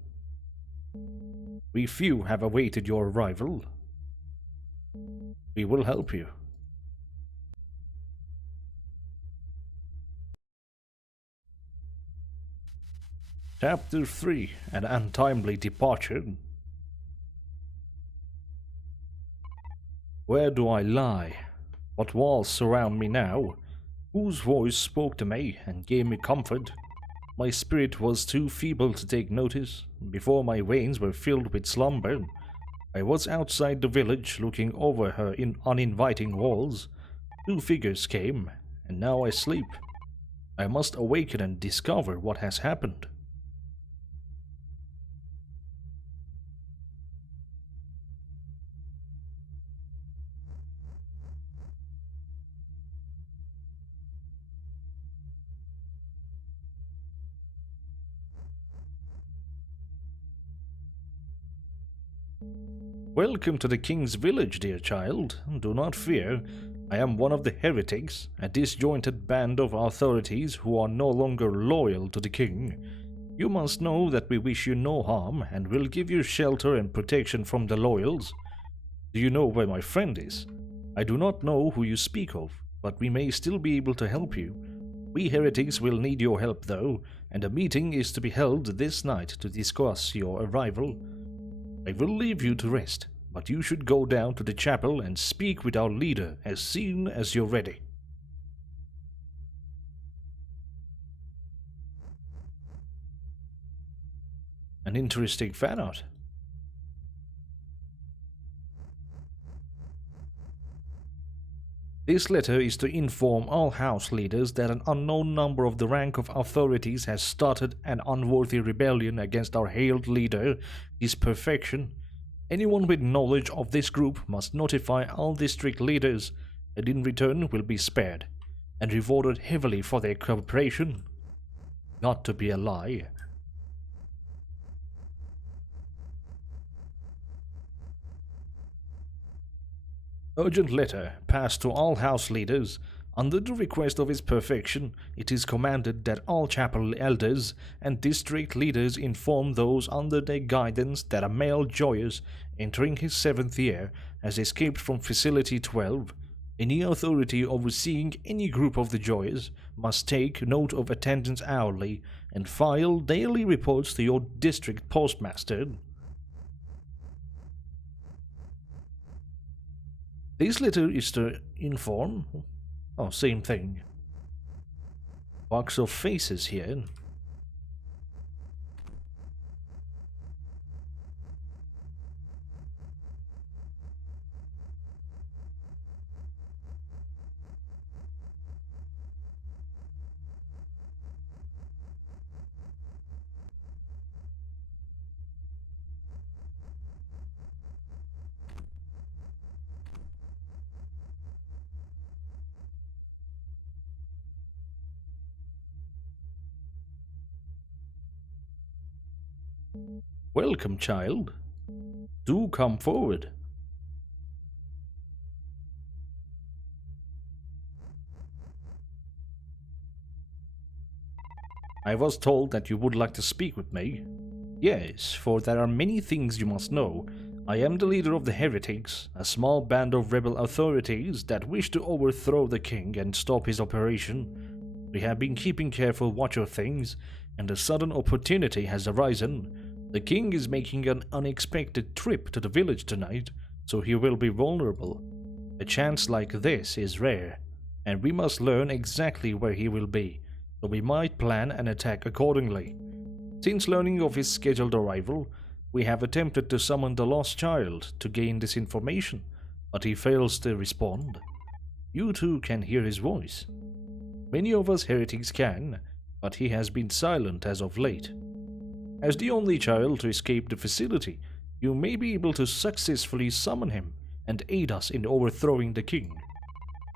We few have awaited your arrival. We will help you. Chapter 3: An Untimely Departure. Where do I lie? What walls surround me now? Whose voice spoke to me and gave me comfort? My spirit was too feeble to take notice. Before my veins were filled with slumber, I was outside the village looking over her uninviting walls. Two figures came, and now I sleep. I must awaken and discover what has happened. Welcome to the king's village, dear child. Do not fear. I am one of the heretics, a disjointed band of authorities who are no longer loyal to the king. You must know that we wish you no harm and will give you shelter and protection from the loyals. Do you know where my friend is? I do not know who you speak of, but we may still be able to help you. We heretics will need your help though, and a meeting is to be held this night to discuss your arrival. I will leave you to rest, but you should go down to the chapel and speak with our leader as soon as you're ready. An interesting fan art. This letter is to inform all house leaders that an unknown number of the rank of authorities has started an unworthy rebellion against our hailed leader, His Perfection. Anyone with knowledge of this group must notify all district leaders, and in return will be spared, and rewarded heavily for their cooperation. Not to be a lie. Urgent letter passed to all house leaders. Under the request of His Perfection, it is commanded that all chapel elders and district leaders inform those under their guidance that a male Joyous, entering his 7th year, has escaped from Facility 12. Any authority overseeing any group of the Joyous must take note of attendance hourly and file daily reports to your district postmaster. This letter is to inform. Oh, same thing. Box of faces here. Welcome, child. Do come forward. I was told that you would like to speak with me. Yes, for there are many things you must know. I am the leader of the Heretics, a small band of rebel authorities that wish to overthrow the king and stop his operation. We have been keeping careful watch of things, and a sudden opportunity has arisen. The king is making an unexpected trip to the village tonight, so he will be vulnerable. A chance like this is rare, and we must learn exactly where he will be, so we might plan an attack accordingly. Since learning of his scheduled arrival, we have attempted to summon the lost child to gain this information, but he fails to respond. You too can hear his voice. Many of us heretics can, but he has been silent as of late. As the only child to escape the facility, you may be able to successfully summon him and aid us in overthrowing the king.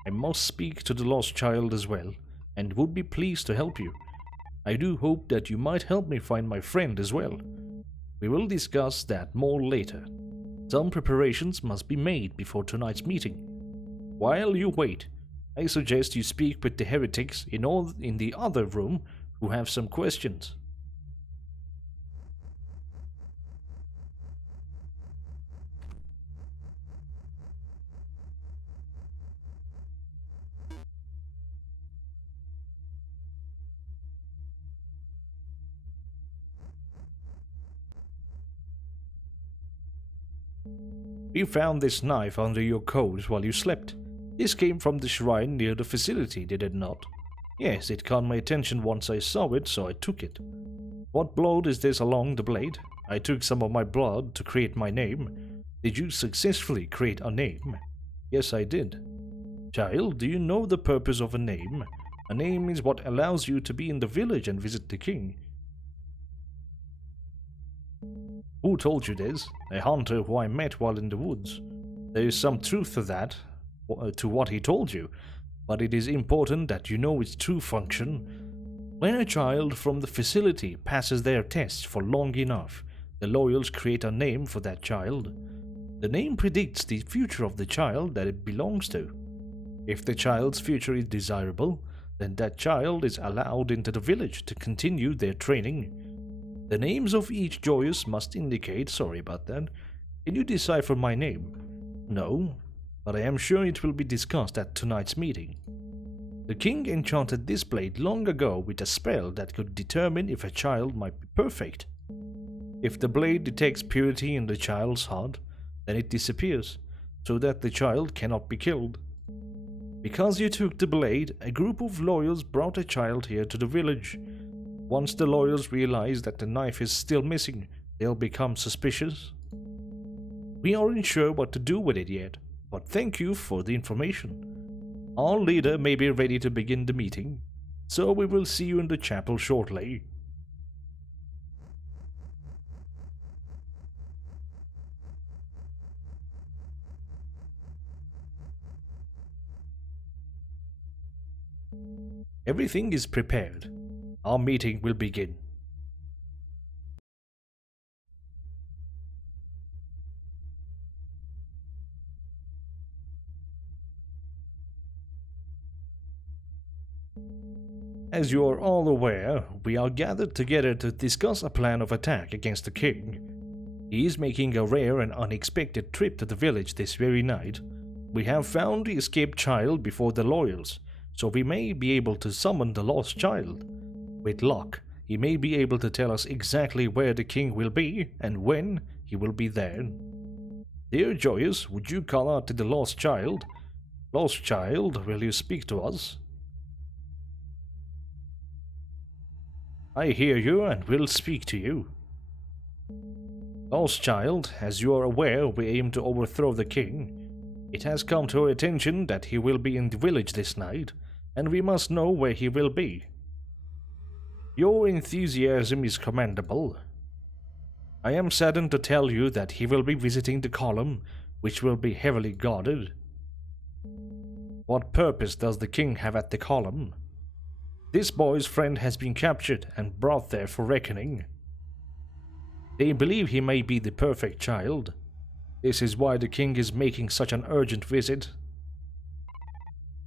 I must speak to the lost child as well, and would be pleased to help you. I do hope that you might help me find my friend as well. We will discuss that more later. Some preparations must be made before tonight's meeting. While you wait, I suggest you speak with the heretics in the other room who have some questions. We found this knife under your coat while you slept. This came from the shrine near the facility, did it not? Yes, it caught my attention once I saw it, so I took it. What blood is this along the blade? I took some of my blood to create my name. Did you successfully create a name? Yes, I did. Child, do you know the purpose of a name? A name is what allows you to be in the village and visit the king. Who told you this? A hunter who I met while in the woods. There is some truth to that, to what he told you, but it is important that you know its true function. When a child from the facility passes their tests for long enough, the loyals create a name for that child. The name predicts the future of the child that it belongs to. If the child's future is desirable, then that child is allowed into the village to continue their training. The names of each Joyous must indicate, sorry about that. Can you decipher my name? No, but I am sure it will be discussed at tonight's meeting. The king enchanted this blade long ago with a spell that could determine if a child might be perfect. If the blade detects purity in the child's heart, then it disappears, so that the child cannot be killed. Because you took the blade, a group of loyals brought a child here to the village. Once the loyals realize that the knife is still missing, they'll become suspicious. We aren't sure what to do with it yet, but thank you for the information. Our leader may be ready to begin the meeting, so we will see you in the chapel shortly. Everything is prepared. Our meeting will begin. As you are all aware, we are gathered together to discuss a plan of attack against the king. He is making a rare and unexpected trip to the village this very night. We have found the escaped child before the loyals, so we may be able to summon the lost child. With luck, he may be able to tell us exactly where the king will be and when he will be there. Dear Joyous, would you call out to the lost child? Lost child, will you speak to us? I hear you and will speak to you. Lost child, as you are aware, we aim to overthrow the king. It has come to our attention that he will be in the village this night, and we must know where he will be. Your enthusiasm is commendable. I am saddened to tell you that he will be visiting the column, which will be heavily guarded. What purpose does the king have at the column? This boy's friend has been captured and brought there for reckoning. They believe he may be the perfect child. This is why the king is making such an urgent visit.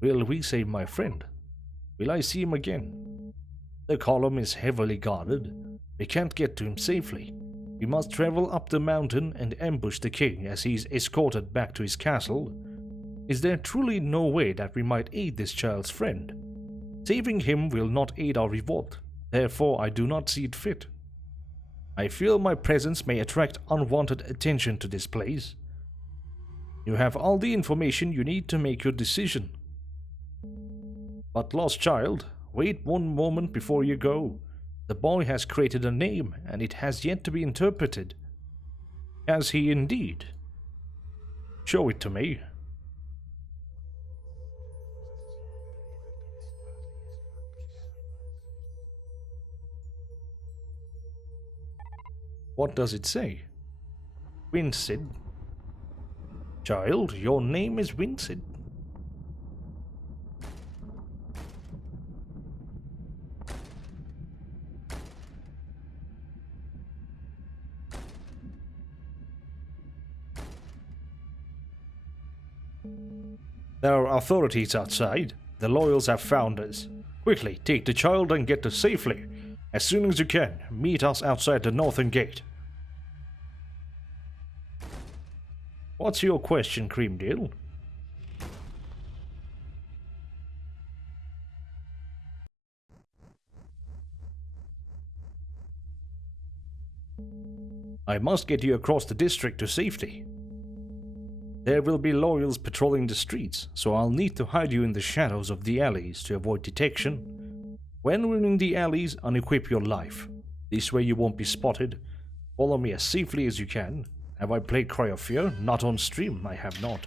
Will we save my friend? Will I see him again? The column is heavily guarded. We can't get to him safely. We must travel up the mountain and ambush the king as he is escorted back to his castle. Is there truly no way that we might aid this child's friend? Saving him will not aid our revolt, therefore I do not see it fit. I feel my presence may attract unwanted attention to this place. You have all the information you need to make your decision. But lost child, wait one moment before you go. The boy has created a name, and it has yet to be interpreted. Has he indeed? Show it to me. What does it say? Wincid. Child, your name is Wincid. There are authorities outside. The Loyals have found us. Quickly, take the child and get her safely. As soon as you can, meet us outside the northern gate. What's your question, Creamdale? I must get you across the district to safety. There will be Loyals patrolling the streets, so I'll need to hide you in the shadows of the alleys to avoid detection. When we're in the alleys, unequip your life. This way you won't be spotted. Follow me as safely as you can. Have I played Cry of Fear? Not on stream, I have not.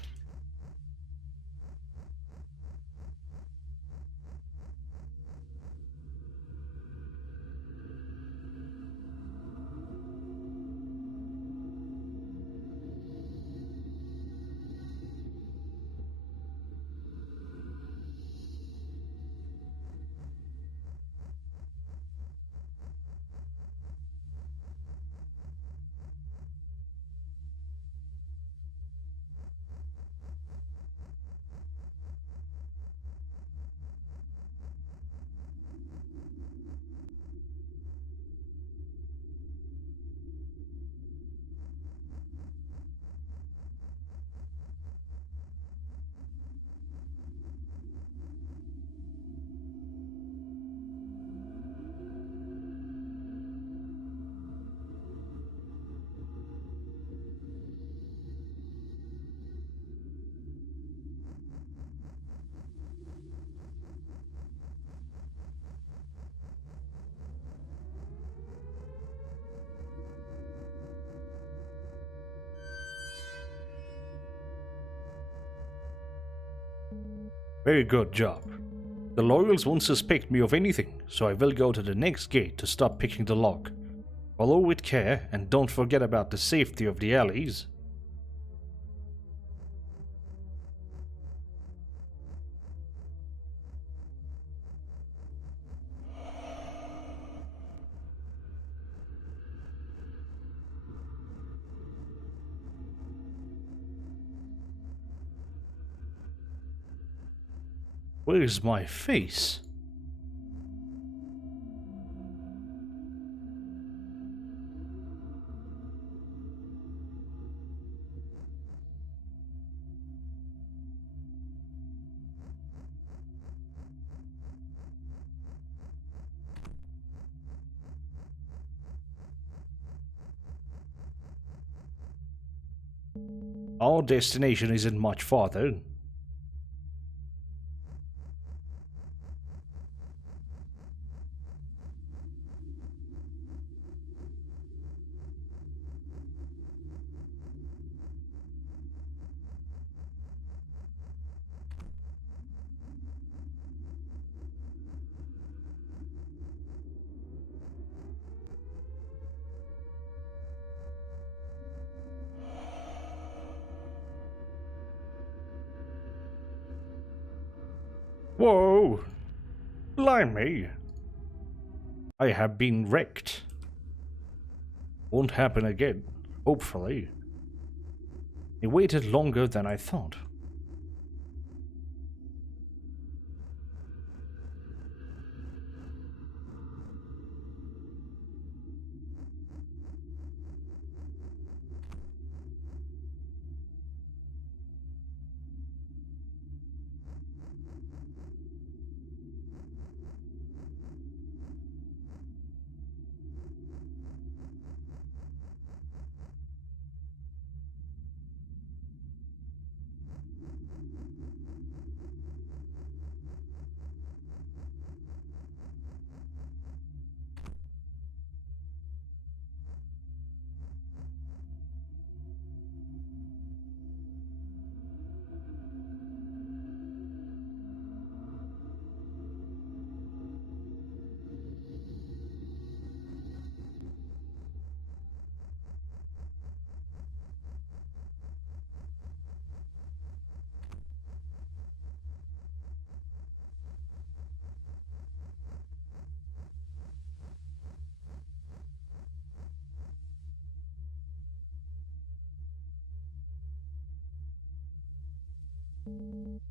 Very good job. The Loyals won't suspect me of anything, so I will go to the next gate to start picking the lock. Follow with care and don't forget about the safety of the alleys. Where's my face? Our destination isn't much farther. Whoa! Blimey! I have been wrecked. Won't happen again, hopefully. It waited longer than I thought.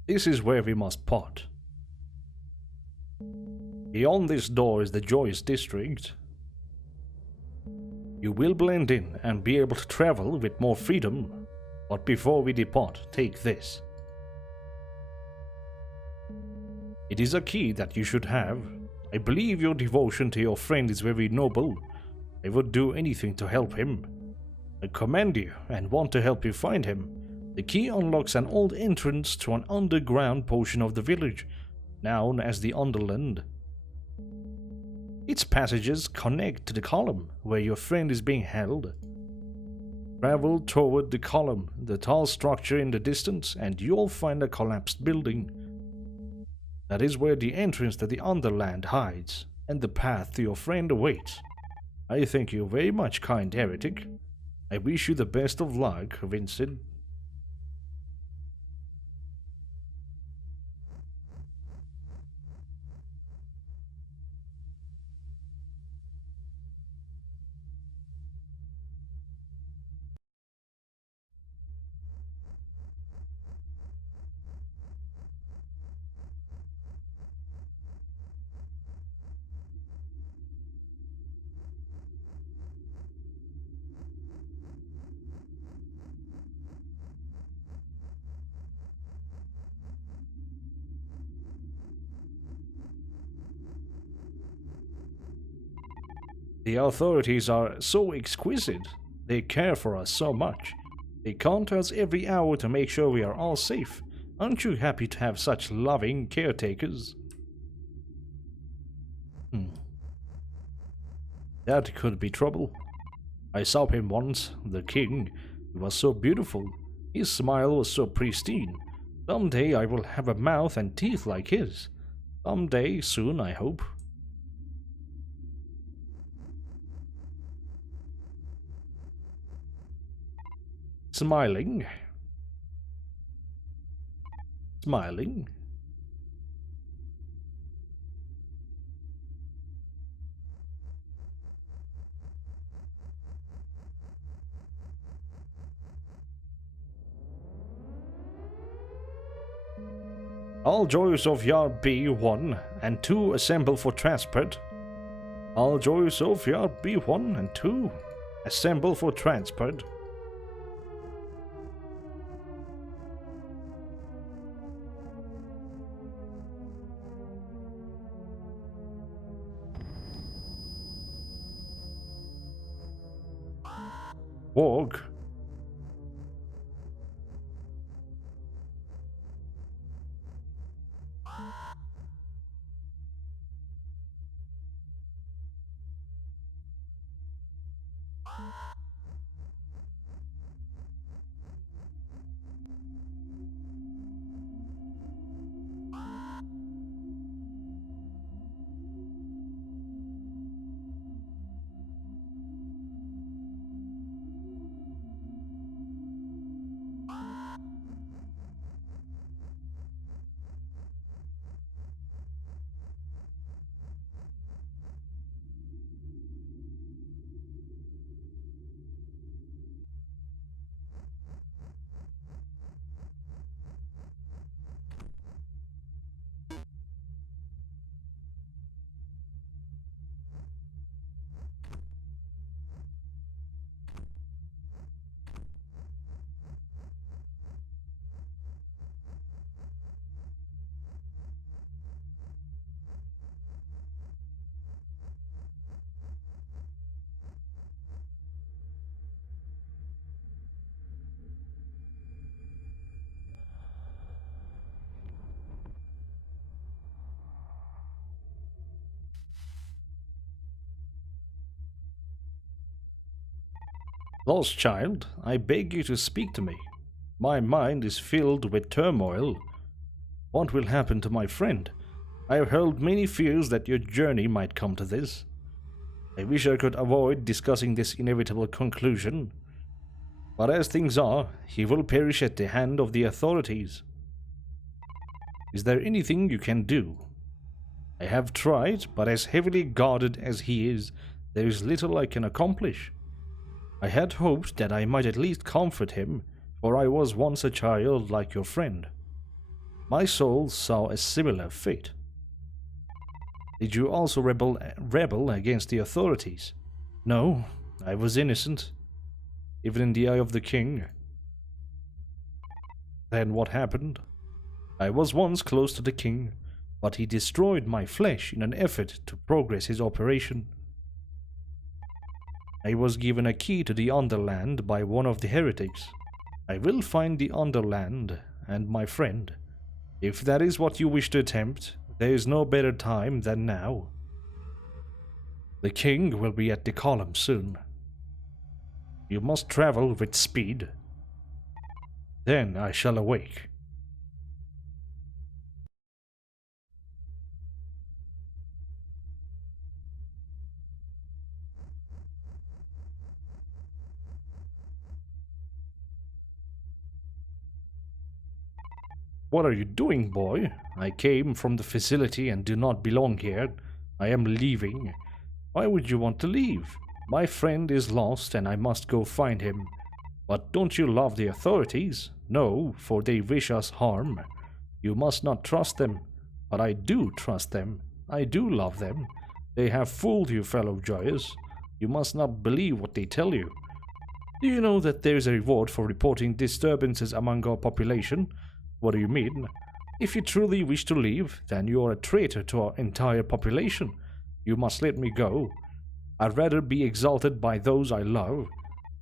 This is where we must part. Beyond this door is the Joyous District. You will blend in and be able to travel with more freedom, but before we depart, take this. It is a key that you should have. I believe your devotion to your friend is very noble. I would do anything to help him. I commend you and want to help you find him. The key unlocks an old entrance to an underground portion of the village, known as the Underland. Its passages connect to the column where your friend is being held. Travel toward the column, the tall structure in the distance, and you'll find a collapsed building. That is where the entrance to the Underland hides, and the path to your friend awaits. I thank you very much, kind heretic. I wish you the best of luck, Vincent. The authorities are so exquisite. They care for us so much. They count us every hour to make sure we are all safe. Aren't you happy to have such loving caretakers? That could be trouble. I saw him once, the king. He was so beautiful. His smile was so pristine. Someday I will have a mouth and teeth like his. Someday, soon, I hope. Smiling. Smiling. All joys of Yard B1 and 2 assemble for transport. All joys of Yard B1 and 2 assemble for transport. Walk. Lost child, I beg you to speak to me. My mind is filled with turmoil. What will happen to my friend? I have held many fears that your journey might come to this. I wish I could avoid discussing this inevitable conclusion. But as things are, he will perish at the hand of the authorities. Is there anything you can do? I have tried, but as heavily guarded as he is, there is little I can accomplish. I had hoped that I might at least comfort him, for I was once a child like your friend. My soul saw a similar fate. Did you also rebel against the authorities? No, I was innocent, even in the eye of the king. Then what happened? I was once close to the king, but he destroyed my flesh in an effort to progress his operation. I was given a key to the Underland by one of the heretics. I will find the Underland and my friend. If that is what you wish to attempt, there is no better time than now. The king will be at the column soon. You must travel with speed. Then I shall awake. What are you doing, boy? I came from the facility and do not belong here. I am leaving. Why would you want to leave? My friend is lost and I must go find him. But don't you love the authorities? No, for they wish us harm. You must not trust them. But I do trust them. I do love them. They have fooled you, fellow Joyous. You must not believe what they tell you. Do you know that there is a reward for reporting disturbances among our population? What do you mean? If you truly wish to leave, then you are a traitor to our entire population. You must let me go. I'd rather be exalted by those I love.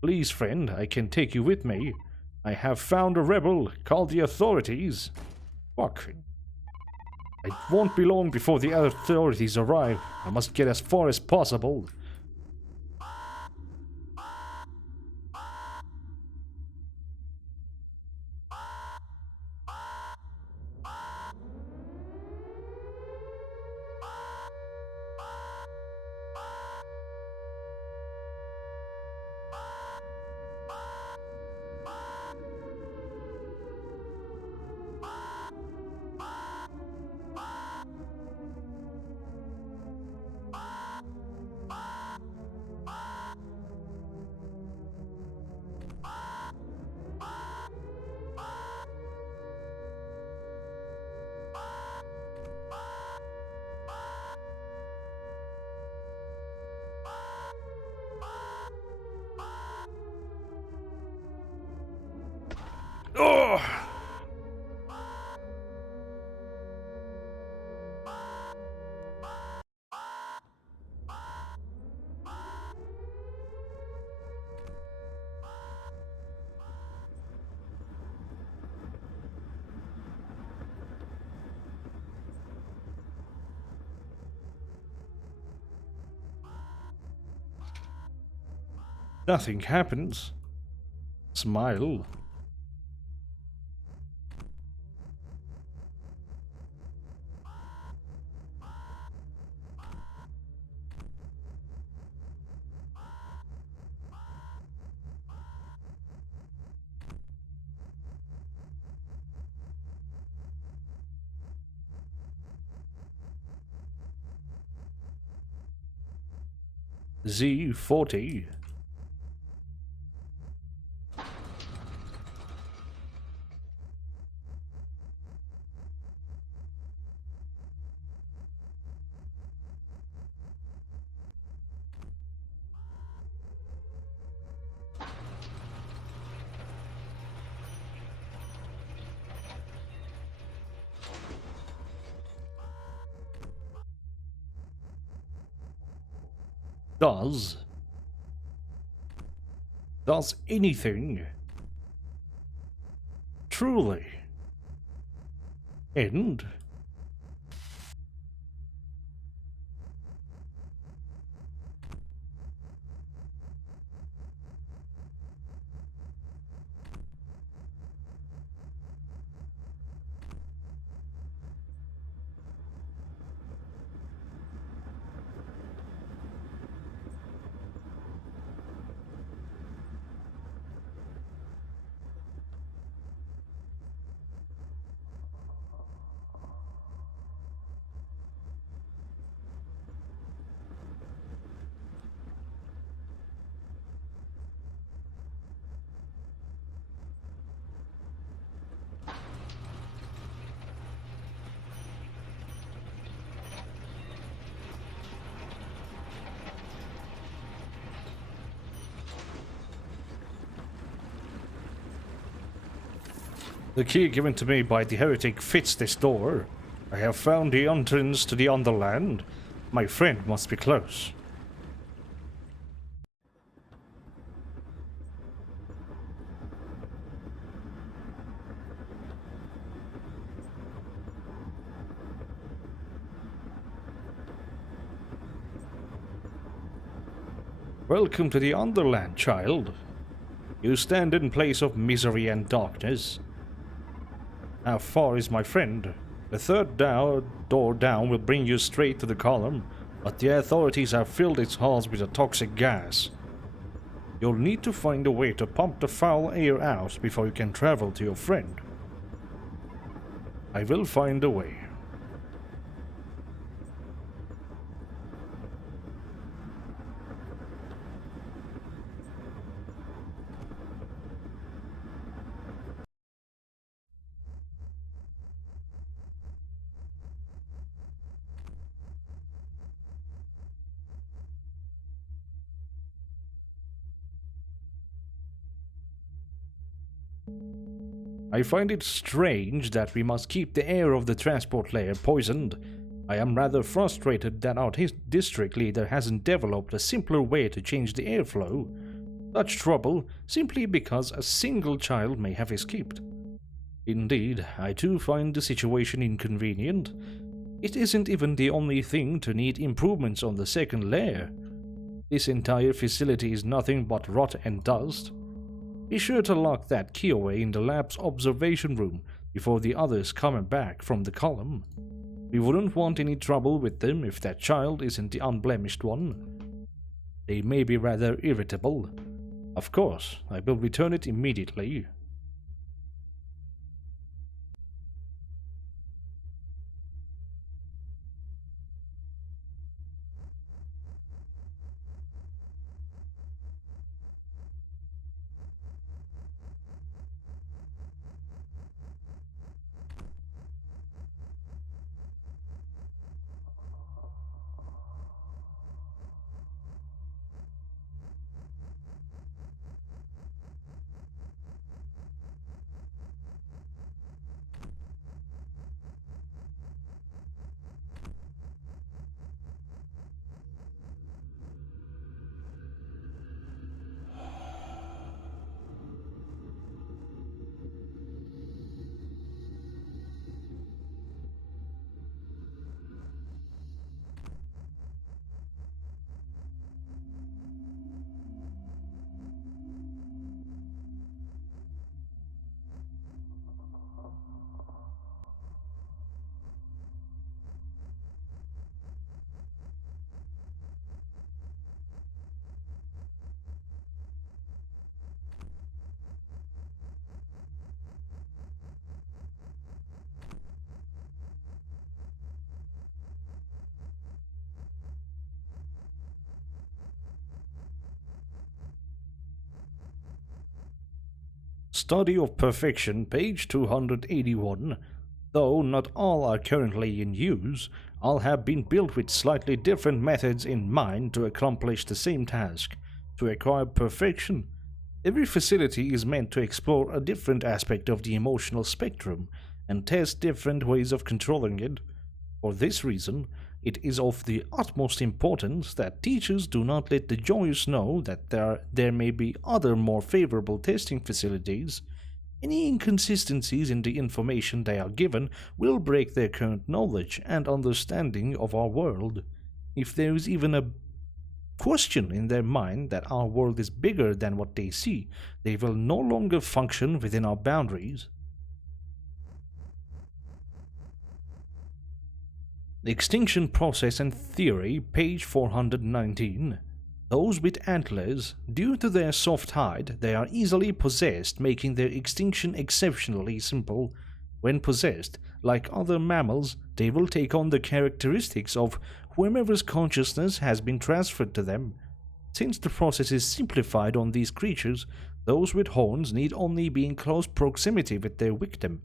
Please, friend, I can take you with me. I have found a rebel. Call the authorities. Fuck. It won't be long before the authorities arrive. I must get as far as possible. Oh! Nothing happens. Smile. Z40. Does anything truly end? The key given to me by the heretic fits this door. I have found the entrance to the Underland. My friend must be close. Welcome to the Underland, child. You stand in place of misery and darkness. How far is my friend? The third door down will bring you straight to the column, but the authorities have filled its halls with a toxic gas. You'll need to find a way to pump the foul air out before you can travel to your friend. I will find a way. I find it strange that we must keep the air of the transport layer poisoned. I am rather frustrated that our district leader hasn't developed a simpler way to change the airflow. Such trouble simply because a single child may have escaped. Indeed, I too find the situation inconvenient. It isn't even the only thing to need improvements on the second layer. This entire facility is nothing but rot and dust. Be sure to lock that key away in the lab's observation room before the others come back from the column. We wouldn't want any trouble with them if that child isn't the unblemished one. They may be rather irritable. Of course, I will return it immediately. Study of Perfection, page 281. Though not all are currently in use, all have been built with slightly different methods in mind to accomplish the same task, to acquire perfection. Every facility is meant to explore a different aspect of the emotional spectrum and test different ways of controlling it. For this reason, it is of the utmost importance that teachers do not let the joyous know that there may be other more favorable testing facilities. Any inconsistencies in the information they are given will break their current knowledge and understanding of our world. If there is even a question in their mind that our world is bigger than what they see, they will no longer function within our boundaries. The Extinction Process and Theory, page 419. Those with antlers, due to their soft hide, they are easily possessed, making their extinction exceptionally simple. When possessed, like other mammals, they will take on the characteristics of whomever's consciousness has been transferred to them. Since the process is simplified on these creatures, those with horns need only be in close proximity with their victim,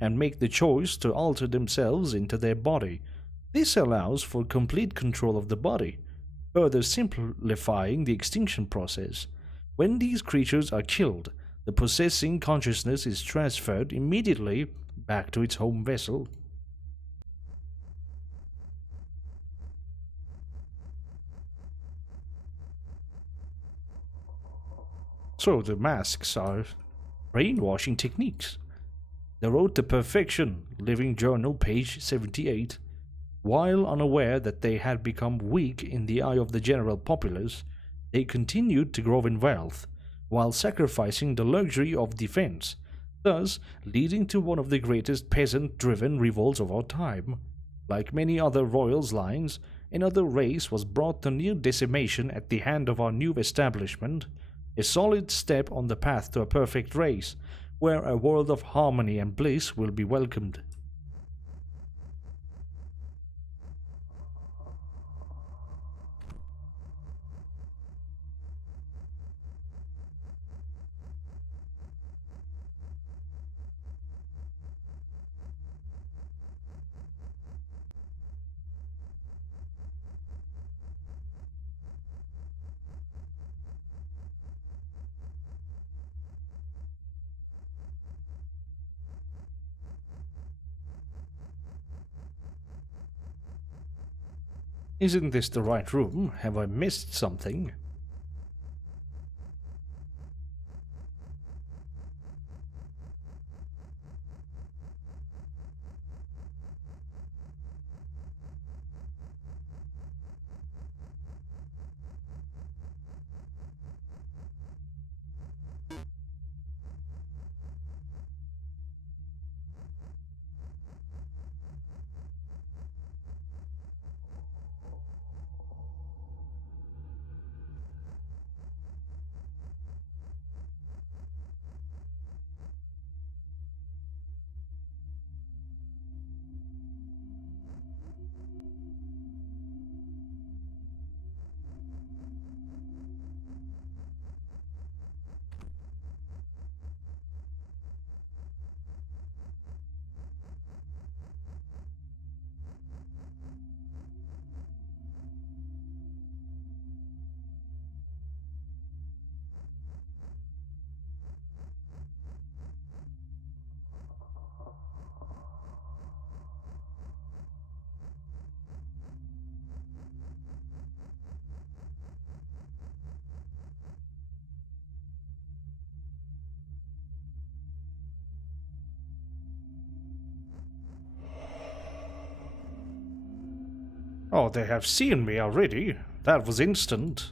and make the choice to alter themselves into their body. This allows for complete control of the body, further simplifying the extinction process. When these creatures are killed, the possessing consciousness is transferred immediately back to its home vessel. So the masks are brainwashing techniques. The Road to Perfection, Living Journal, page 78. While unaware that they had become weak in the eye of the general populace, they continued to grow in wealth, while sacrificing the luxury of defense, thus leading to one of the greatest peasant-driven revolts of our time. Like many other royals' lines, another race was brought to near decimation at the hand of our new establishment, a solid step on the path to a perfect race, where a world of harmony and bliss will be welcomed. Isn't this the right room? Have I missed something? Oh, they have seen me already. That was instant.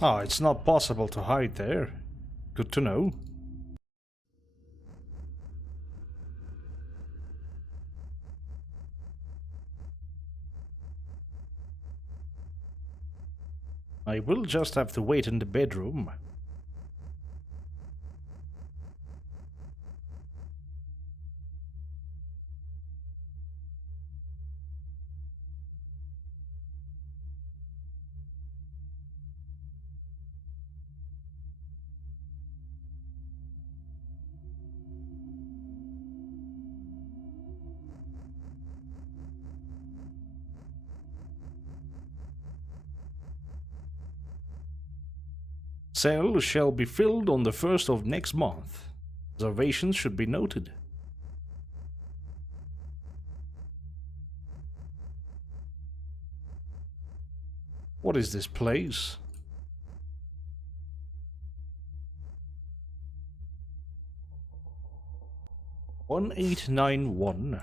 Ah, it's not possible to hide there. Good to know. I will just have to wait in the bedroom. Cell shall be filled on the 1st of next month. Observations should be noted. What is this place? "1891.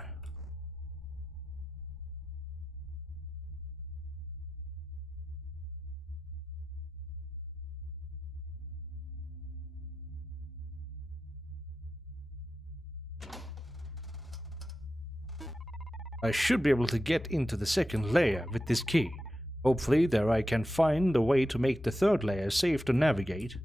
I should be able to get into the second layer with this key, Hopefully there I can find a way to make the third layer safe to navigate.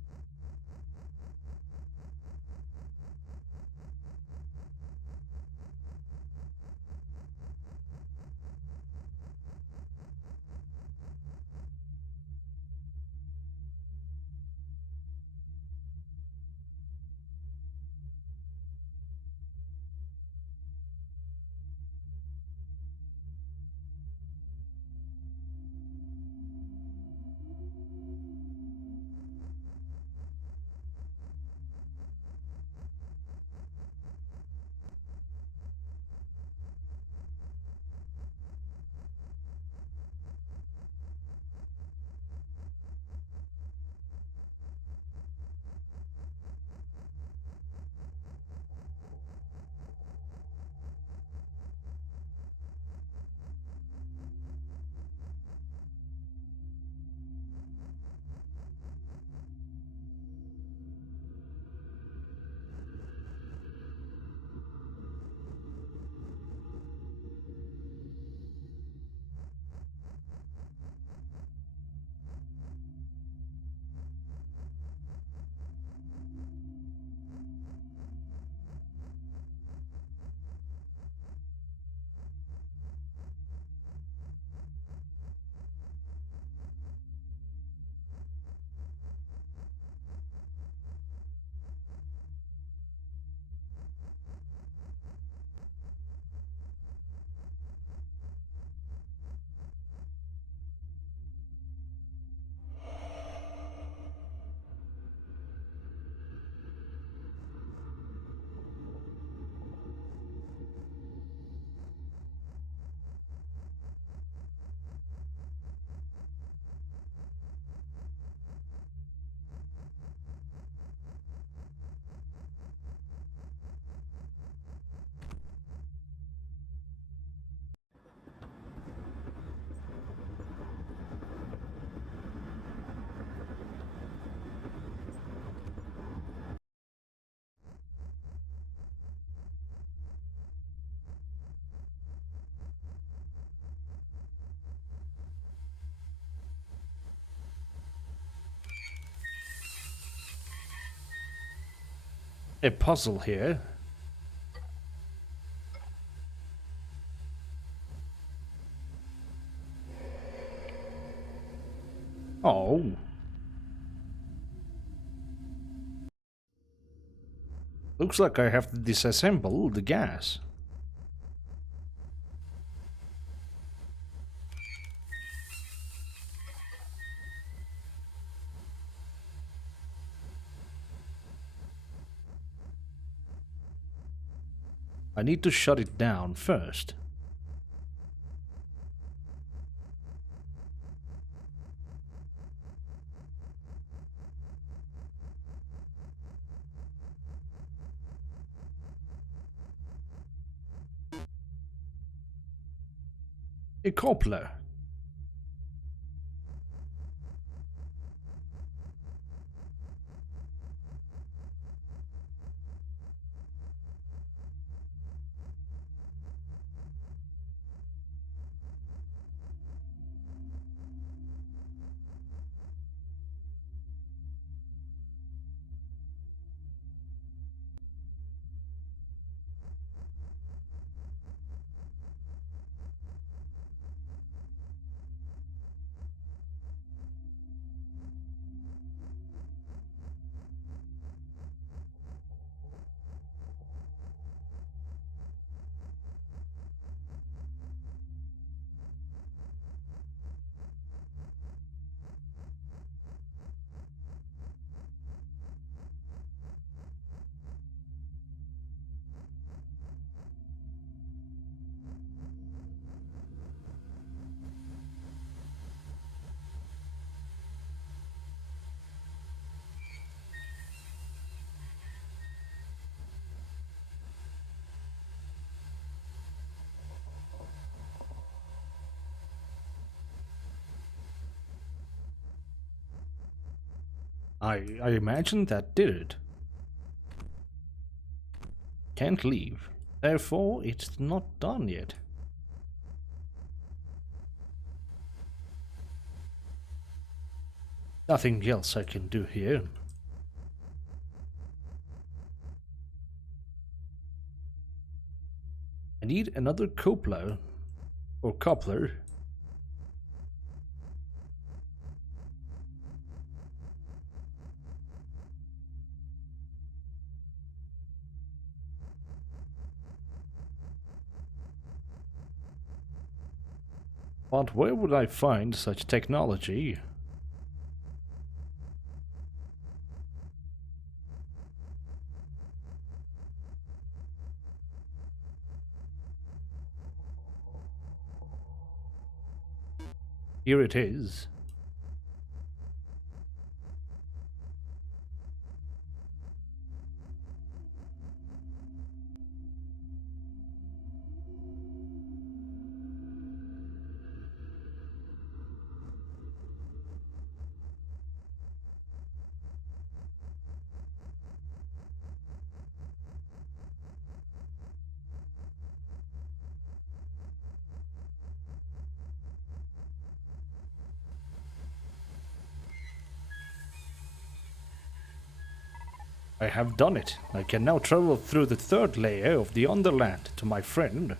A puzzle here. Oh. Looks like I have to disassemble the gas. I need to shut it down first. A coupler. I imagine that did it. Can't leave. Therefore, it's not done yet. Nothing else I can do here. I need another coupler. Or coupler. But where would I find such technology? Here it is. I have done it. I can now travel through the third layer of the Underland to my friend.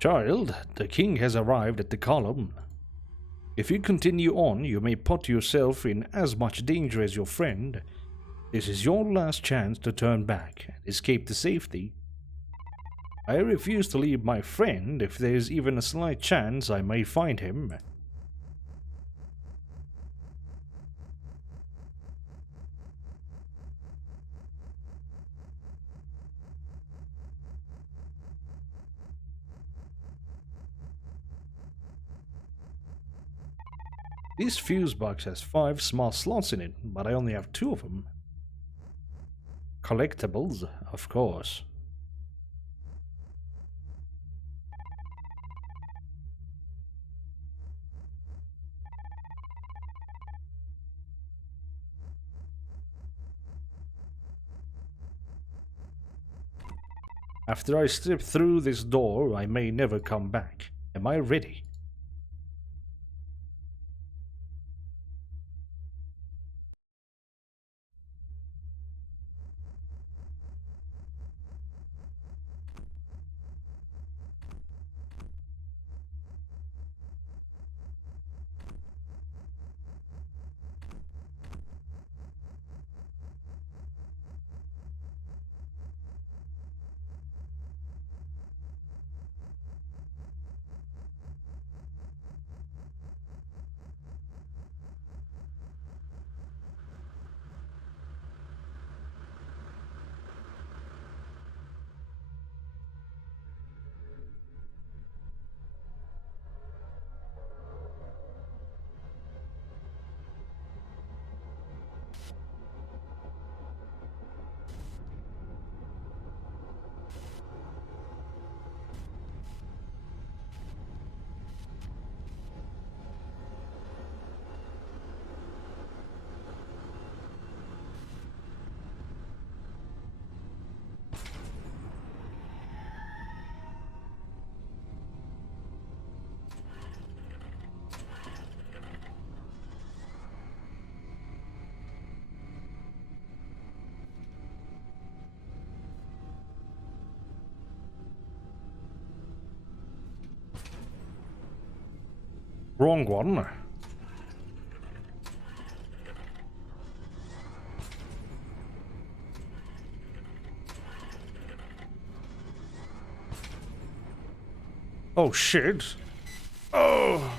Child, the king has arrived at the column. If you continue on, you may put yourself in as much danger as your friend. This is your last chance to turn back and escape to safety. I refuse to leave my friend if there is even a slight chance I may find him. This fuse box has 5 small slots in it, but I only have 2 of them. Collectibles, of course. After I step through this door, I may never come back. Am I ready? Wrong one. Oh shit. Oh.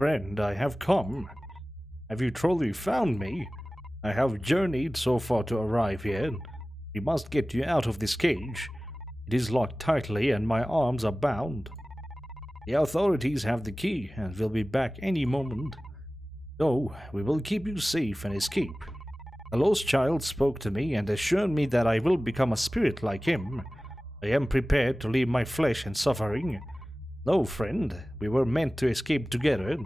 Friend, I have come. Have you truly found me? I have journeyed so far to arrive here. We must get you out of this cage. It is locked tightly and my arms are bound. The authorities have the key and will be back any moment. No, we will keep you safe and escape. The lost child spoke to me and assured me that I will become a spirit like him. I am prepared to leave my flesh and suffering. No, friend, we were meant to escape together.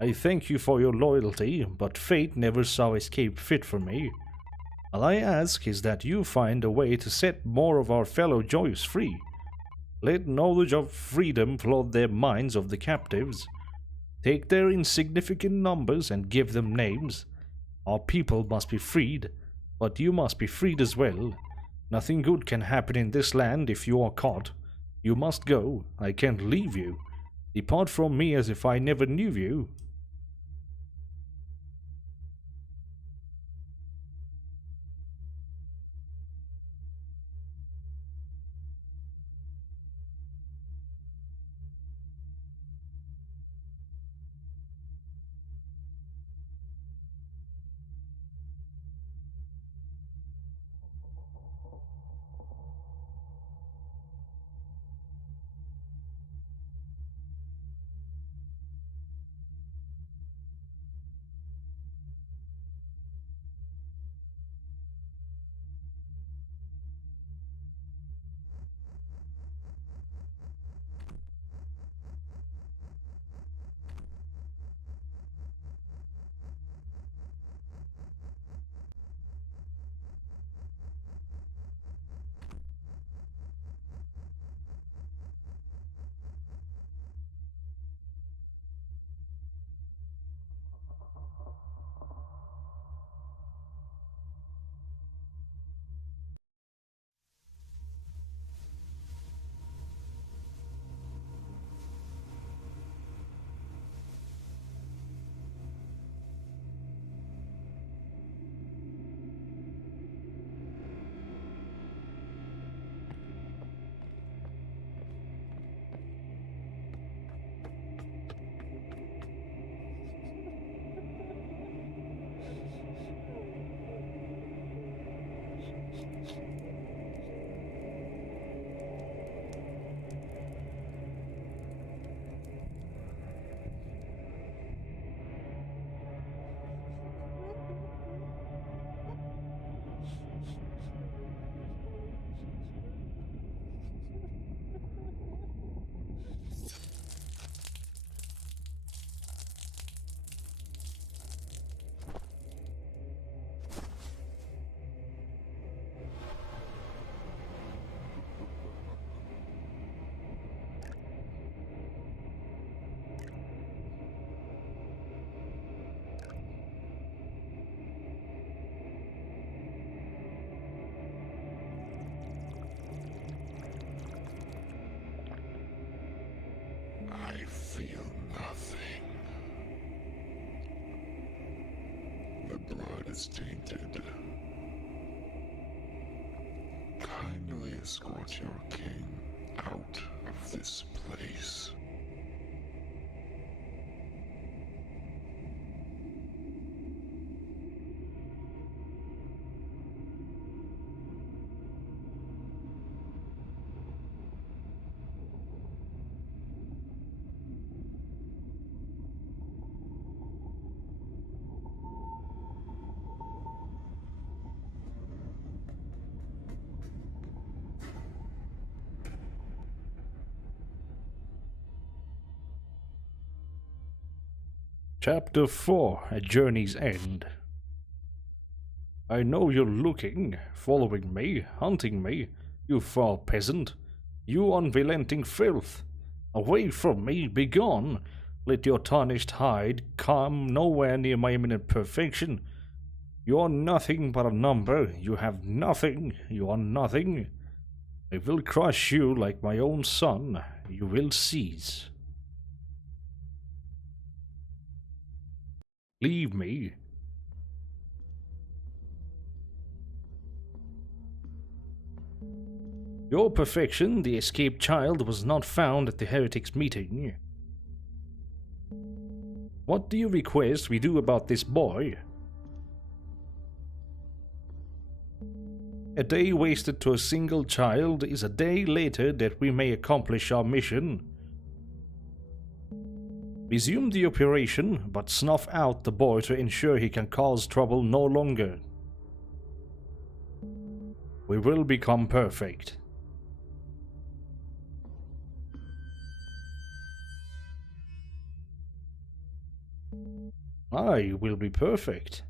I thank you for your loyalty, but fate never saw escape fit for me. All I ask is that you find a way to set more of our fellow Joyous free. Let knowledge of freedom flood their minds of the captives. Take their insignificant numbers and give them names. Our people must be freed, but you must be freed as well. Nothing good can happen in this land if you are caught. You must go. I can't leave you. Depart from me as if I never knew you. I feel nothing. The blood is tainted. Kindly escort your king out of this place. Chapter 4: A Journey's End. I know you're looking, following me, hunting me, you foul peasant, you unrelenting filth. Away from me, begone! Let your tarnished hide come nowhere near my imminent perfection. You are nothing but a number, you have nothing, you are nothing. I will crush you like my own son, you will cease. Leave me. Your perfection, the escaped child, was not found at the heretics' meeting. What do you request we do about this boy? A day wasted to a single child is a day later that we may accomplish our mission. Resume the operation, but snuff out the boy to ensure he can cause trouble no longer. We will become perfect. I will be perfect.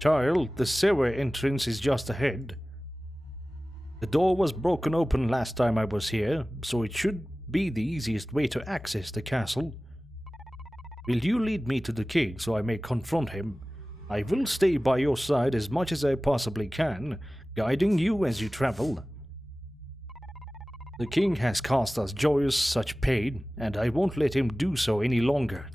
Child, the sewer entrance is just ahead. The door was broken open last time I was here, so it should be the easiest way to access the castle. Will you lead me to the king so I may confront him? I will stay by your side as much as I possibly can, guiding you as you travel. The king has caused us joyous such pain, and I won't let him do so any longer.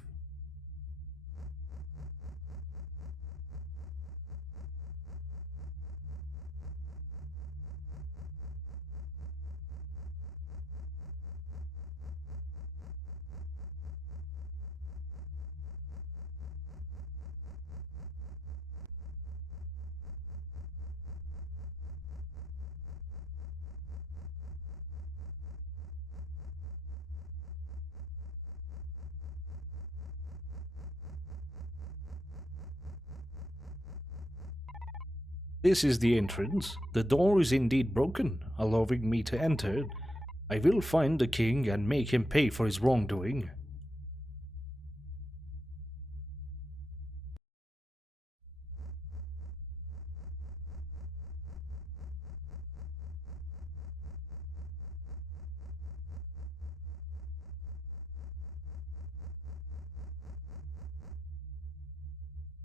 This is the entrance. The door is indeed broken, allowing me to enter. I will find the king and make him pay for his wrongdoing.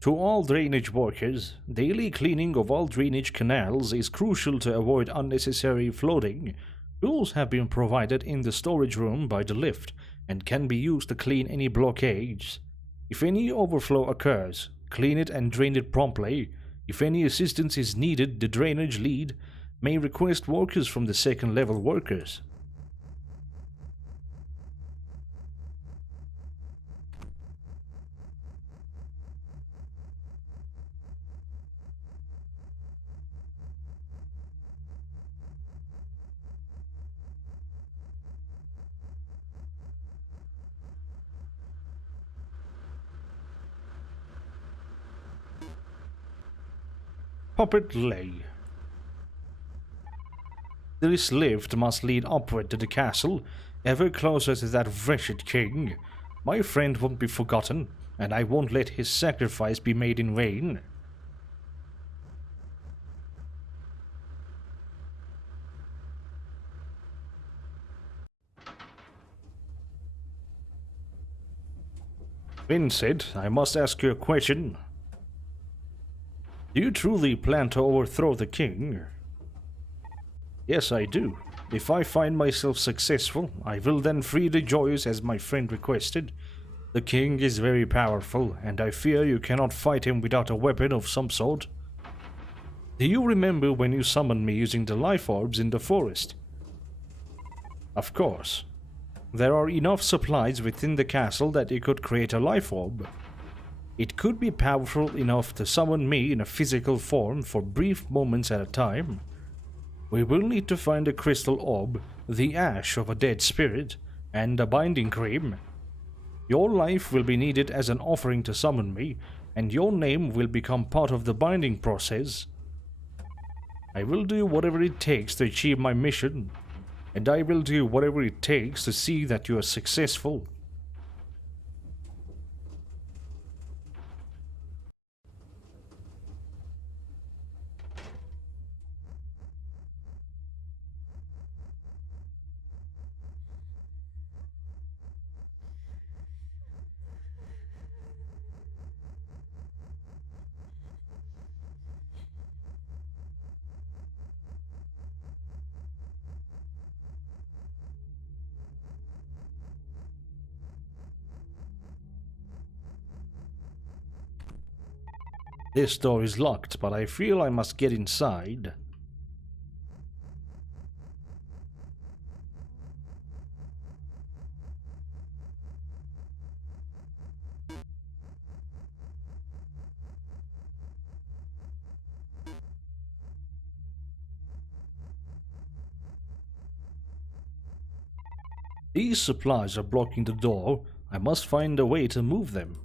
To all drainage workers, daily cleaning of all drainage canals is crucial to avoid unnecessary flooding. Tools have been provided in the storage room by the lift and can be used to clean any blockades. If any overflow occurs, clean it and drain it promptly. If any assistance is needed, the drainage lead may request workers from the second level workers. Puppet Lay. This lift must lead upward to the castle, ever closer to that wretched king. My friend won't be forgotten, and I won't let his sacrifice be made in vain. Vincent, I must ask you a question. Do you truly plan to overthrow the king? Yes, I do. If I find myself successful, I will then free the Joyous as my friend requested. The king is very powerful, and I fear you cannot fight him without a weapon of some sort. Do you remember when you summoned me using the life orbs in the forest? Of course. There are enough supplies within the castle that you could create a life orb. It could be powerful enough to summon me in a physical form for brief moments at a time. We will need to find a crystal orb, the ash of a dead spirit, and a binding cream. Your life will be needed as an offering to summon me, and your name will become part of the binding process. I will do whatever it takes to achieve my mission, and I will do whatever it takes to see that you are successful. This door is locked, but I feel I must get inside. These supplies are blocking the door. I must find a way to move them.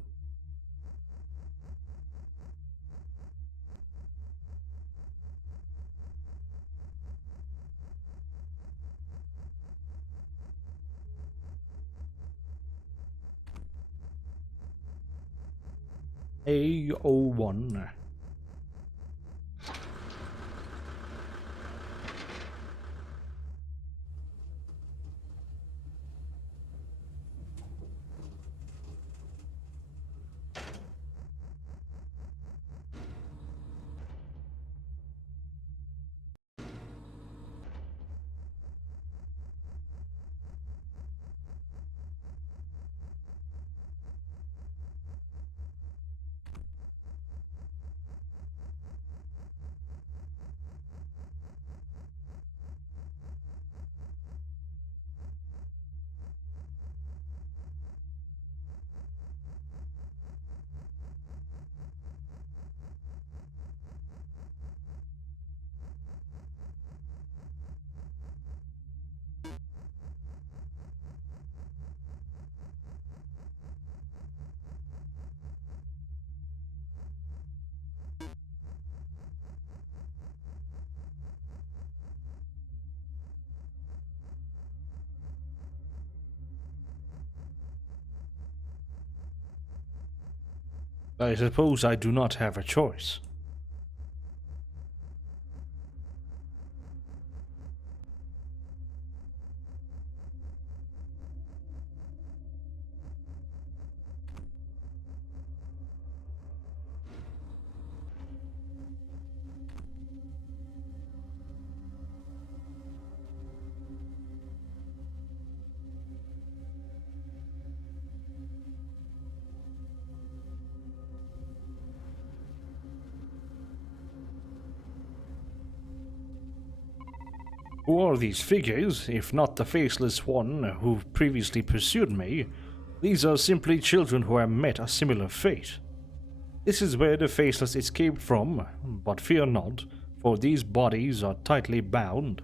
A01. I suppose I do not have a choice. Who are these figures, if not the faceless one who previously pursued me? These are simply children who have met a similar fate. This is where the faceless escaped from, but fear not, for these bodies are tightly bound.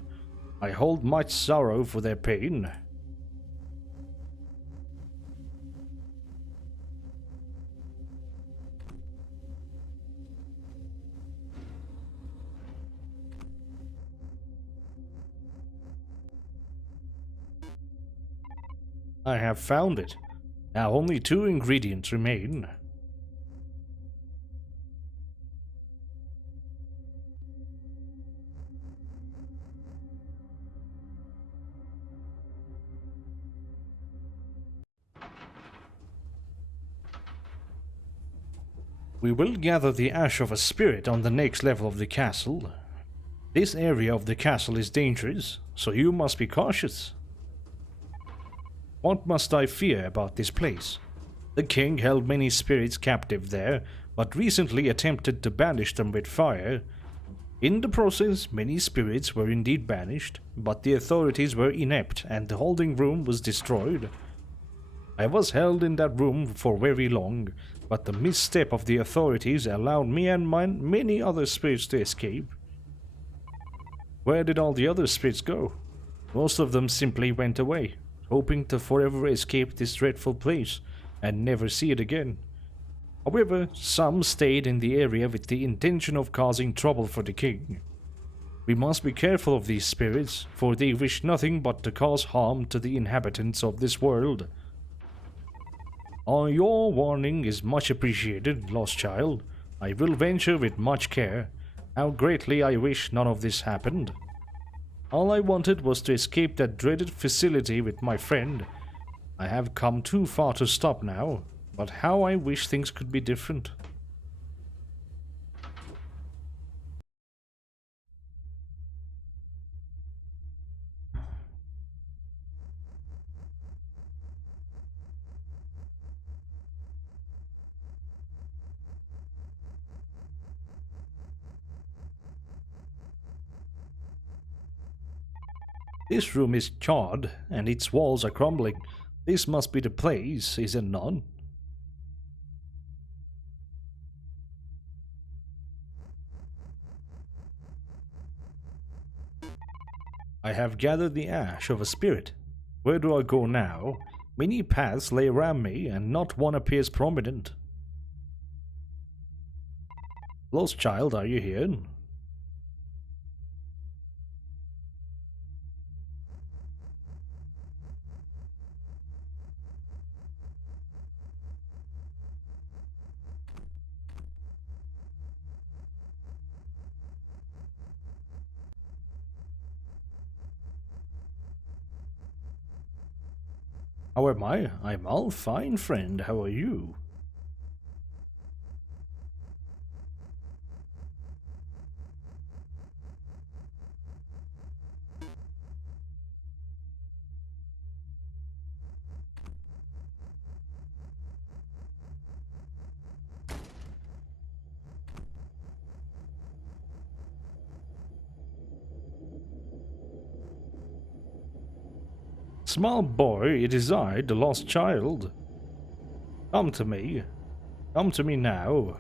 I hold much sorrow for their pain. I have found it. Now only 2 ingredients remain. We will gather the ash of a spirit on the next level of the castle. This area of the castle is dangerous, so you must be cautious. What must I fear about this place? The king held many spirits captive there, but recently attempted to banish them with fire. In the process, many spirits were indeed banished, but the authorities were inept and the holding room was destroyed. I was held in that room for very long, but the misstep of the authorities allowed me and many other spirits to escape. Where did all the other spirits go? Most of them simply went away, hoping to forever escape this dreadful place and never see it again. However, some stayed in the area with the intention of causing trouble for the king. We must be careful of these spirits, for they wish nothing but to cause harm to the inhabitants of this world. Your warning is much appreciated, lost child. I will venture with much care. How greatly I wish none of this happened. All I wanted was to escape that dreaded facility with my friend. I have come too far to stop now, but how I wish things could be different. This room is charred, and its walls are crumbling. This must be the place, is it not? I have gathered the ash of a spirit. Where do I go now? Many paths lay around me, and not one appears prominent. Lost child, are you here? How am I? I'm all fine, friend. How are you? Small boy, it is I, the lost child. Come to me. Come to me now.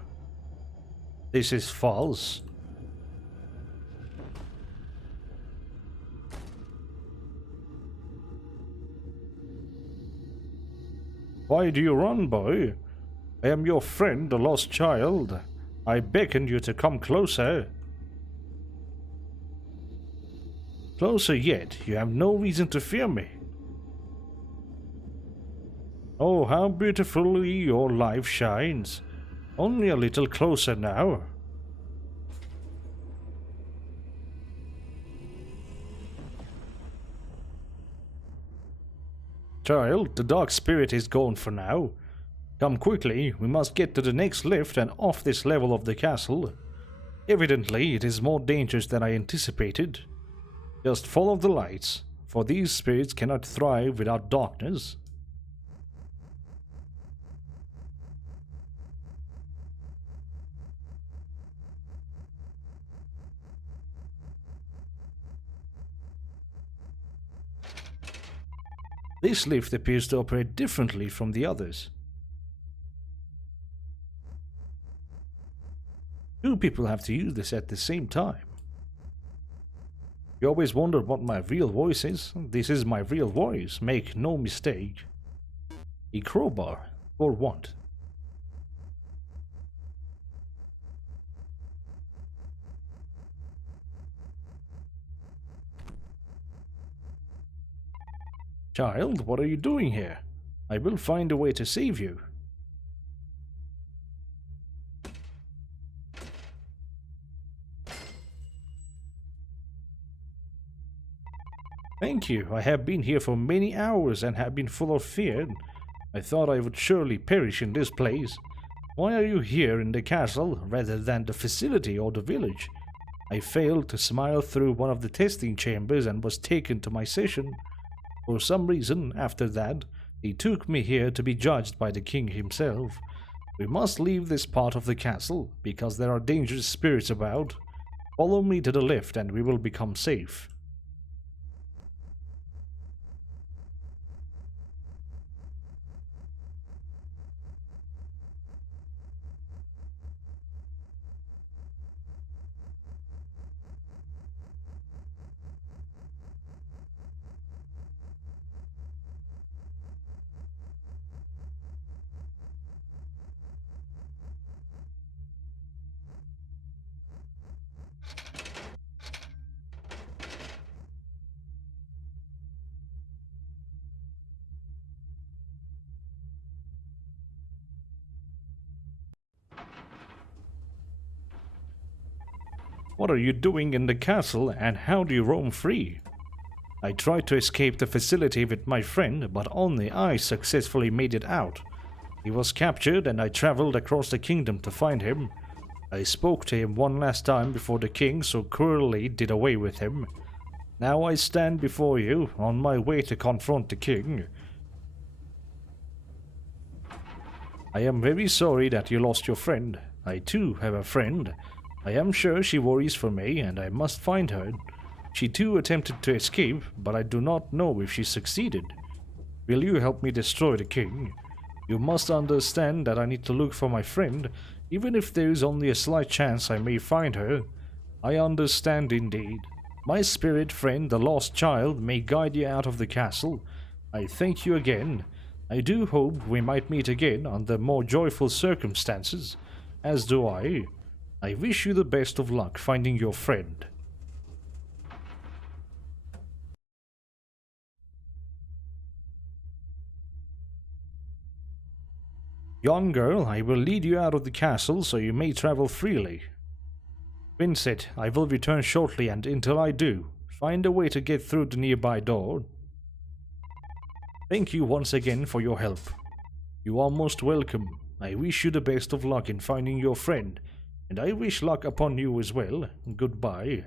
This is false. Why do you run, boy? I am your friend, the lost child. I beckon you to come closer. Closer yet, you have no reason to fear me. Oh, how beautifully your life shines. Only a little closer now. Child, the dark spirit is gone for now. Come quickly, we must get to the next lift and off this level of the castle. Evidently, it is more dangerous than I anticipated. Just follow the lights, for these spirits cannot thrive without darkness. This lift appears to operate differently from the others. Two people have to use this at the same time. You always wondered what my real voice is. This is my real voice, make no mistake. A crowbar, for what? Child, what are you doing here? I will find a way to save you. Thank you. I have been here for many hours and have been full of fear. I thought I would surely perish in this place. Why are you here in the castle rather than the facility or the village? I failed to smile through one of the testing chambers and was taken to my session. For some reason, after that, he took me here to be judged by the king himself. We must leave this part of the castle, because there are dangerous spirits about. Follow me to the lift and we will become safe. What are you doing in the castle and how do you roam free? I tried to escape the facility with my friend, but only I successfully made it out. He was captured and I traveled across the kingdom to find him. I spoke to him one last time before the king so cruelly did away with him. Now I stand before you on my way to confront the king. I am very sorry that you lost your friend. I too have a friend. I am sure she worries for me and I must find her. She too attempted to escape, but I do not know if she succeeded. Will you help me destroy the king? You must understand that I need to look for my friend, even if there is only a slight chance I may find her. I understand indeed. My spirit friend, the lost child, may guide you out of the castle. I thank you again. I do hope we might meet again under more joyful circumstances, as do I. I wish you the best of luck finding your friend. Young girl, I will lead you out of the castle so you may travel freely. Vincent, I will return shortly, and until I do, find a way to get through the nearby door. Thank you once again for your help. You are most welcome. I wish you the best of luck in finding your friend, and I wish luck upon you as well. Goodbye.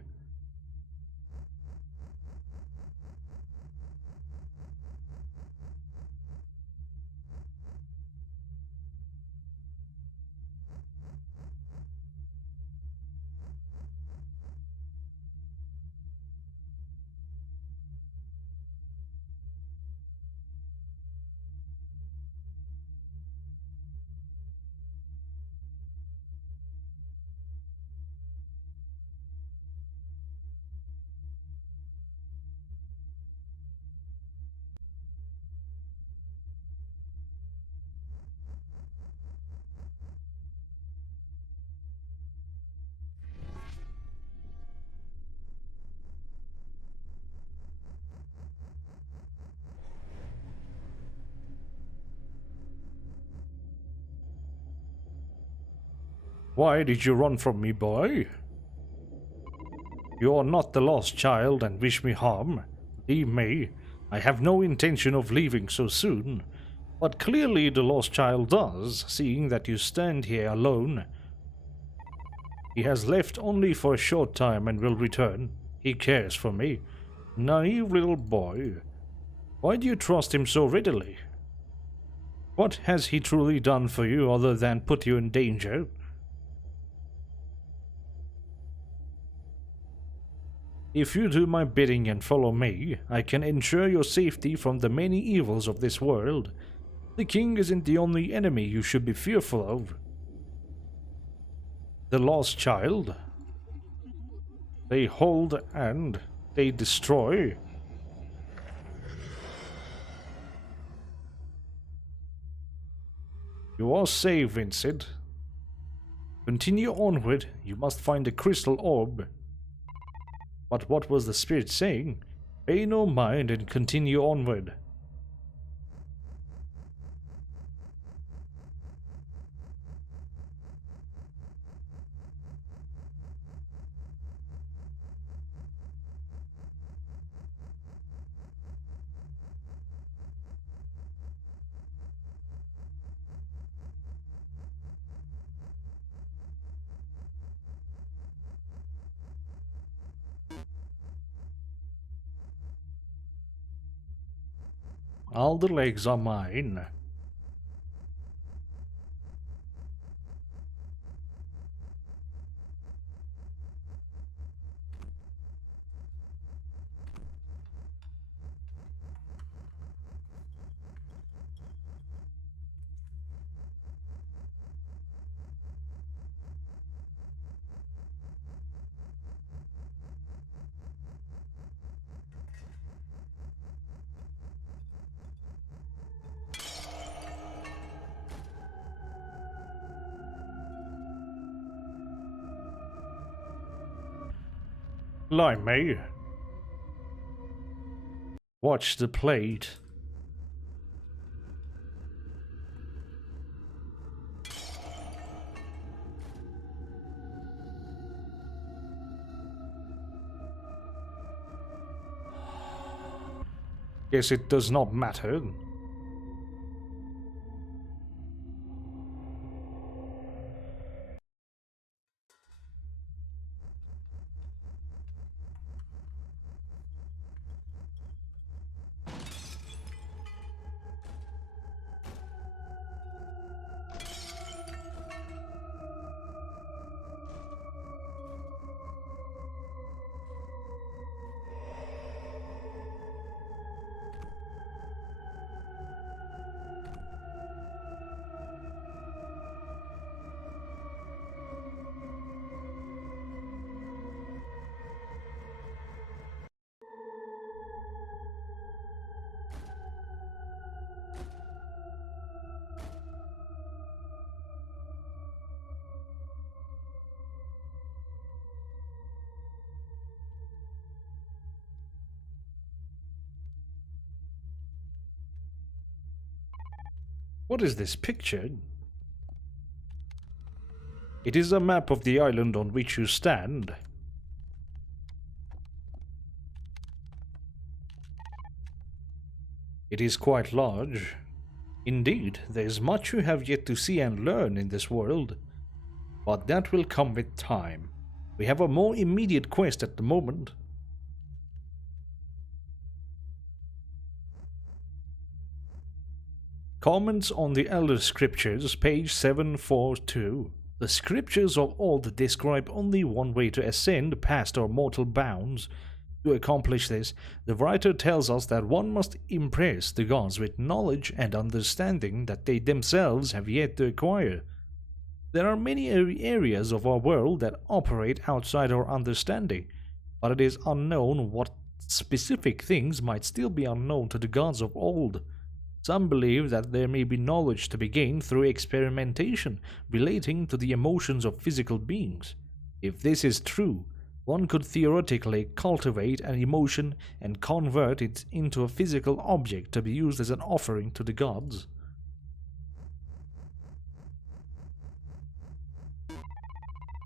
Why did you run from me, boy? You are not the lost child and wish me harm. Leave me. I have no intention of leaving so soon. But clearly the lost child does, seeing that you stand here alone. He has left only for a short time and will return. He cares for me. Naive little boy. Why do you trust him so readily? What has he truly done for you other than put you in danger? If you do my bidding and follow me, I can ensure your safety from the many evils of this world. The king isn't the only enemy you should be fearful of. The lost child. They hold and they destroy. You are safe, Vincent. Continue onward. You must find the crystal orb. But what was the spirit saying? Pay no mind and continue onward. All the legs are mine. Blimey. Watch the plate. Guess it does not matter. What is this picture? It is a map of the island on which you stand. It is quite large. Indeed, there is much you have yet to see and learn in this world, but that will come with time. We have a more immediate quest at the moment. Comments on the Elder Scriptures, page 742. The Scriptures of old describe only one way to ascend past our mortal bounds. To accomplish this, the writer tells us that one must impress the gods with knowledge and understanding that they themselves have yet to acquire. There are many areas of our world that operate outside our understanding, but it is unknown what specific things might still be unknown to the gods of old. Some believe that there may be knowledge to be gained through experimentation relating to the emotions of physical beings. If this is true, one could theoretically cultivate an emotion and convert it into a physical object to be used as an offering to the gods.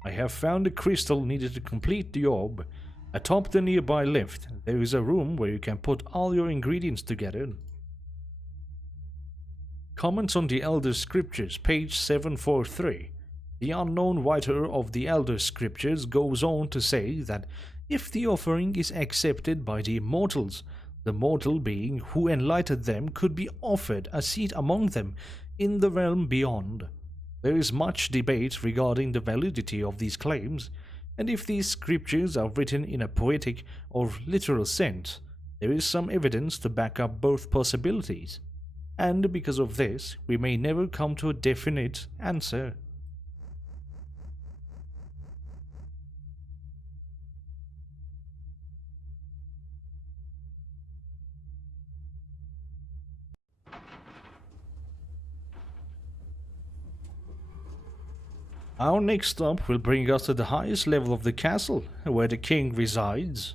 I have found the crystal needed to complete the orb. Atop the nearby lift, there is a room where you can put all your ingredients together. Comments on the Elder Scriptures, page 743. The unknown writer of the Elder Scriptures goes on to say that if the offering is accepted by the immortals, the mortal being who enlightened them could be offered a seat among them in the realm beyond. There is much debate regarding the validity of these claims, and if these scriptures are written in a poetic or literal sense, there is some evidence to back up both possibilities. And because of this, we may never come to a definite answer. Our next stop will bring us to the highest level of the castle, where the king resides.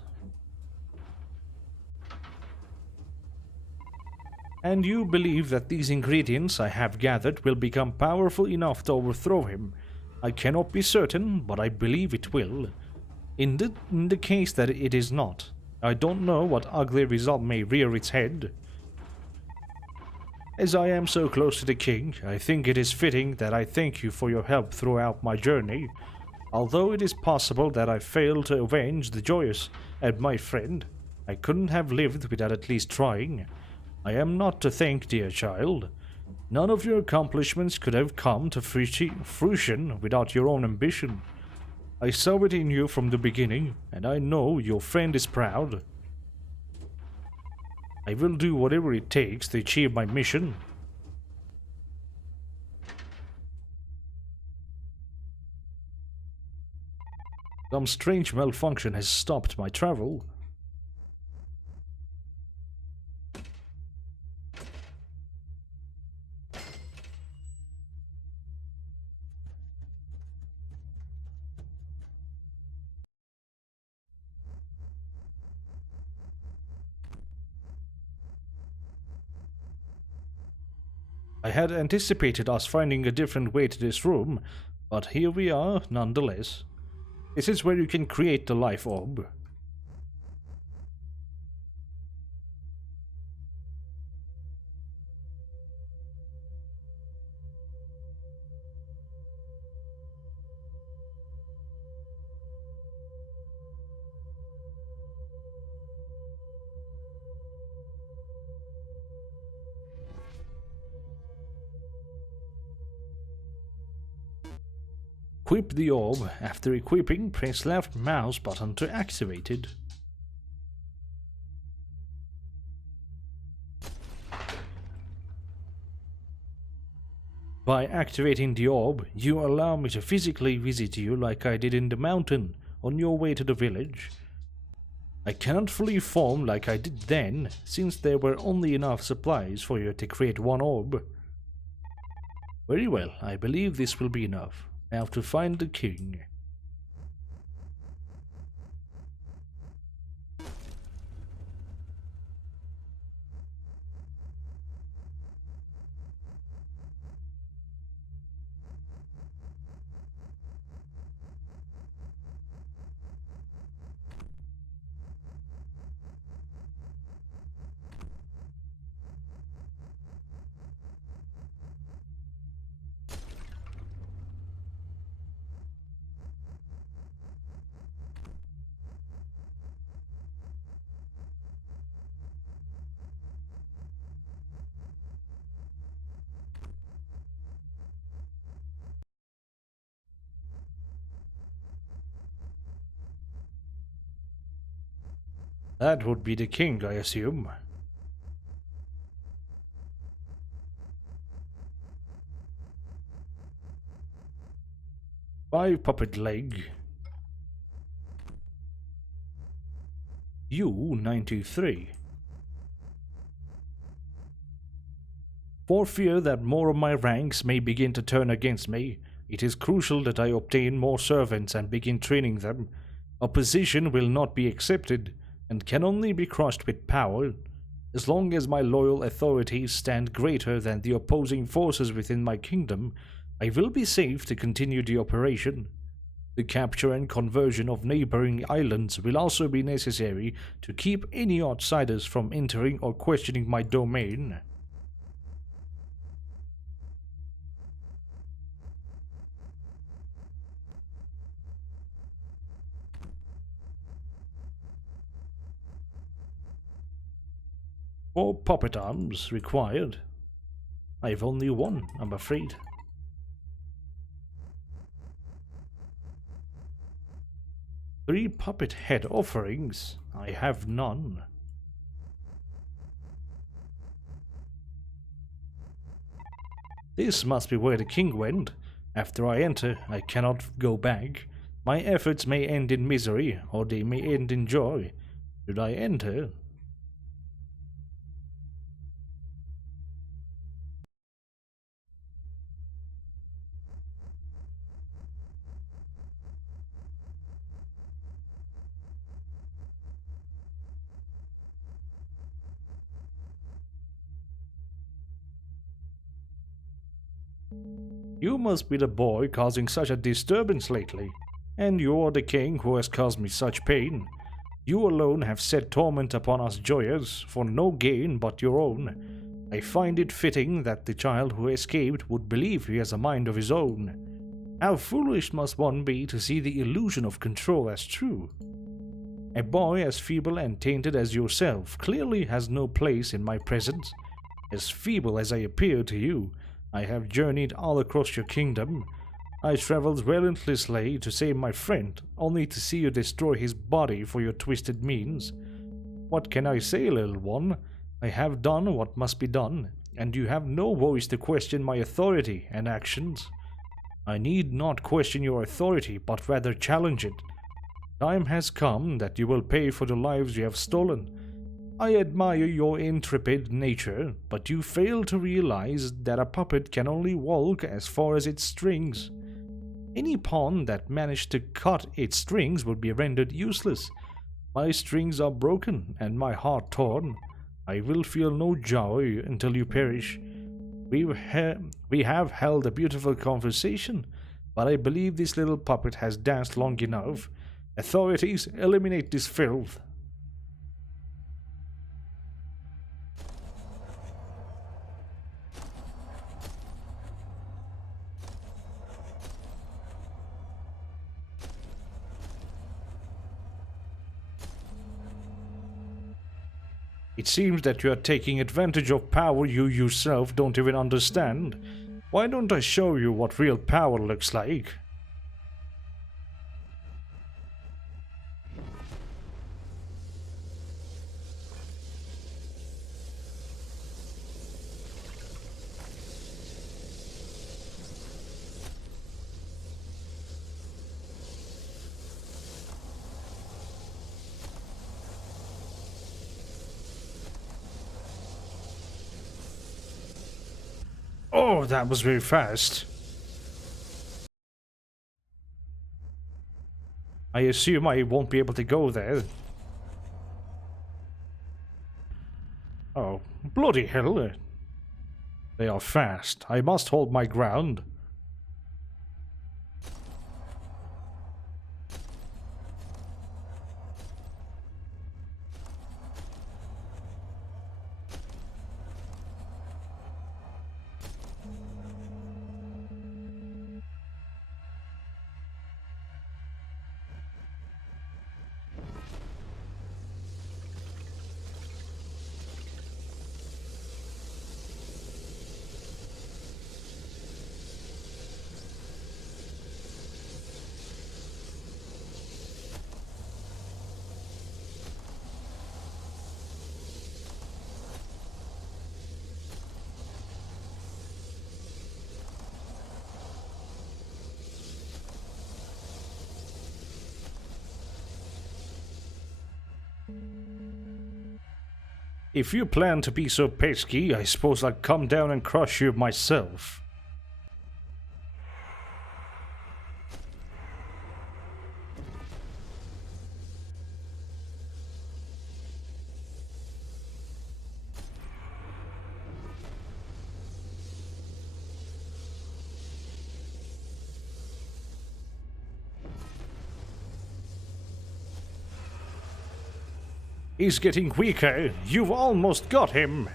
And you believe that these ingredients I have gathered will become powerful enough to overthrow him. I cannot be certain, but I believe it will. In the case that it is not, I don't know what ugly result may rear its head. As I am so close to the king, I think it is fitting that I thank you for your help throughout my journey. Although it is possible that I failed to avenge the Joyous and my friend, I couldn't have lived without at least trying. I am not to thank, dear child. None of your accomplishments could have come to fruition without your own ambition. I saw it in you from the beginning, and I know your friend is proud. I will do whatever it takes to achieve my mission. Some strange malfunction has stopped my travel. I had anticipated us finding a different way to this room, but here we are nonetheless. This is where you can create the life orb. Equip the orb. After equipping, press left mouse button to activate it. By activating the orb, you allow me to physically visit you like I did in the mountain on your way to the village. I cannot fully form like I did then, since there were only enough supplies for you to create one orb. Very well, I believe this will be enough. Now to find the king. That would be the king, I assume. Five puppet leg. U-93. For fear that more of my ranks may begin to turn against me, it is crucial that I obtain more servants and begin training them. Opposition will not be accepted and can only be crushed with power. As long as my loyal authorities stand greater than the opposing forces within my kingdom, I will be safe to continue the operation. The capture and conversion of neighboring islands will also be necessary to keep any outsiders from entering or questioning my domain. More puppet arms required. I have only one, I'm afraid. Three puppet head offerings. I have none. This must be where the king went. After I enter, I cannot go back. My efforts may end in misery, or they may end in joy. Should I enter? You must be the boy causing such a disturbance lately, and you are the king who has caused me such pain. You alone have set torment upon us joyous, for no gain but your own. I find it fitting that the child who escaped would believe he has a mind of his own. How foolish must one be to see the illusion of control as true? A boy as feeble and tainted as yourself clearly has no place in my presence. As feeble as I appear to you, I have journeyed all across your kingdom. I traveled relentlessly to save my friend, only to see you destroy his body for your twisted means. What can I say, little one? I have done what must be done, and you have no voice to question my authority and actions. I need not question your authority, but rather challenge it. Time has come that you will pay for the lives you have stolen. I admire your intrepid nature, but you fail to realize that a puppet can only walk as far as its strings. Any pawn that managed to cut its strings would be rendered useless. My strings are broken and my heart torn. I will feel no joy until you perish. We have held a beautiful conversation, but I believe this little puppet has danced long enough. Authorities, eliminate this filth. It seems that you are taking advantage of power you yourself don't even understand. Why don't I show you what real power looks like? Oh, that was very fast. I assume I won't be able to go there. Oh, bloody hell. They are fast. I must hold my ground. If you plan to be so pesky, I suppose I'll come down and crush you myself. He's getting weaker. You've almost got him.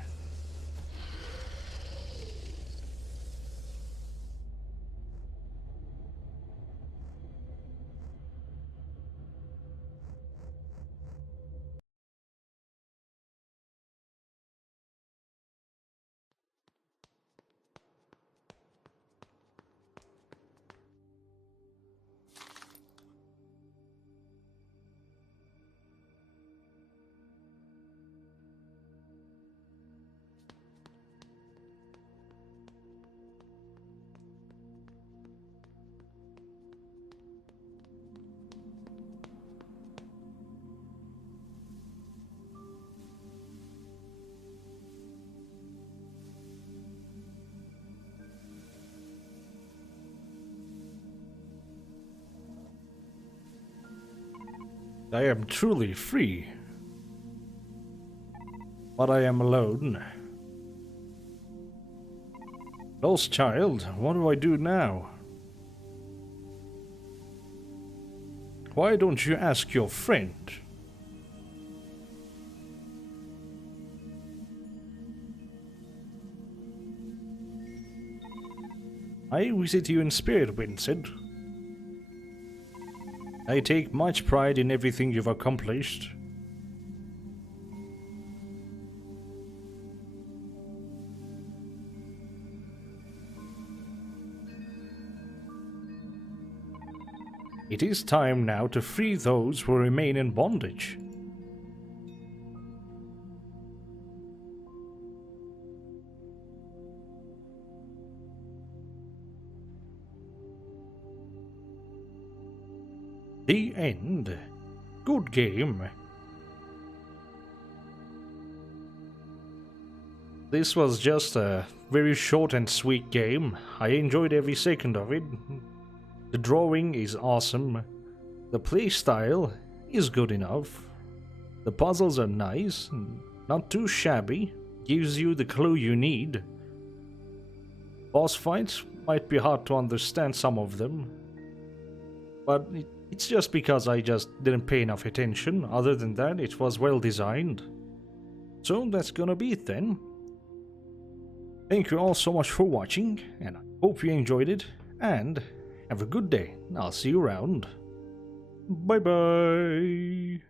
I am truly free. But I am alone. Lost child, what do I do now? Why don't you ask your friend? I visit you in spirit, Vincent. I take much pride in everything you've accomplished. It is time now to free those who remain in bondage. The end. Good game. This was just a very short and sweet game. I enjoyed every second of it. The drawing is awesome. The playstyle is good enough. The puzzles are nice, not too shabby. Gives you the clue you need. Boss fights might be hard to understand, some of them. But it's just because I just didn't pay enough attention. Other than that, it was well designed. So that's gonna be it then. Thank you all so much for watching, and I hope you enjoyed it, and have a good day. I'll see you around. Bye bye.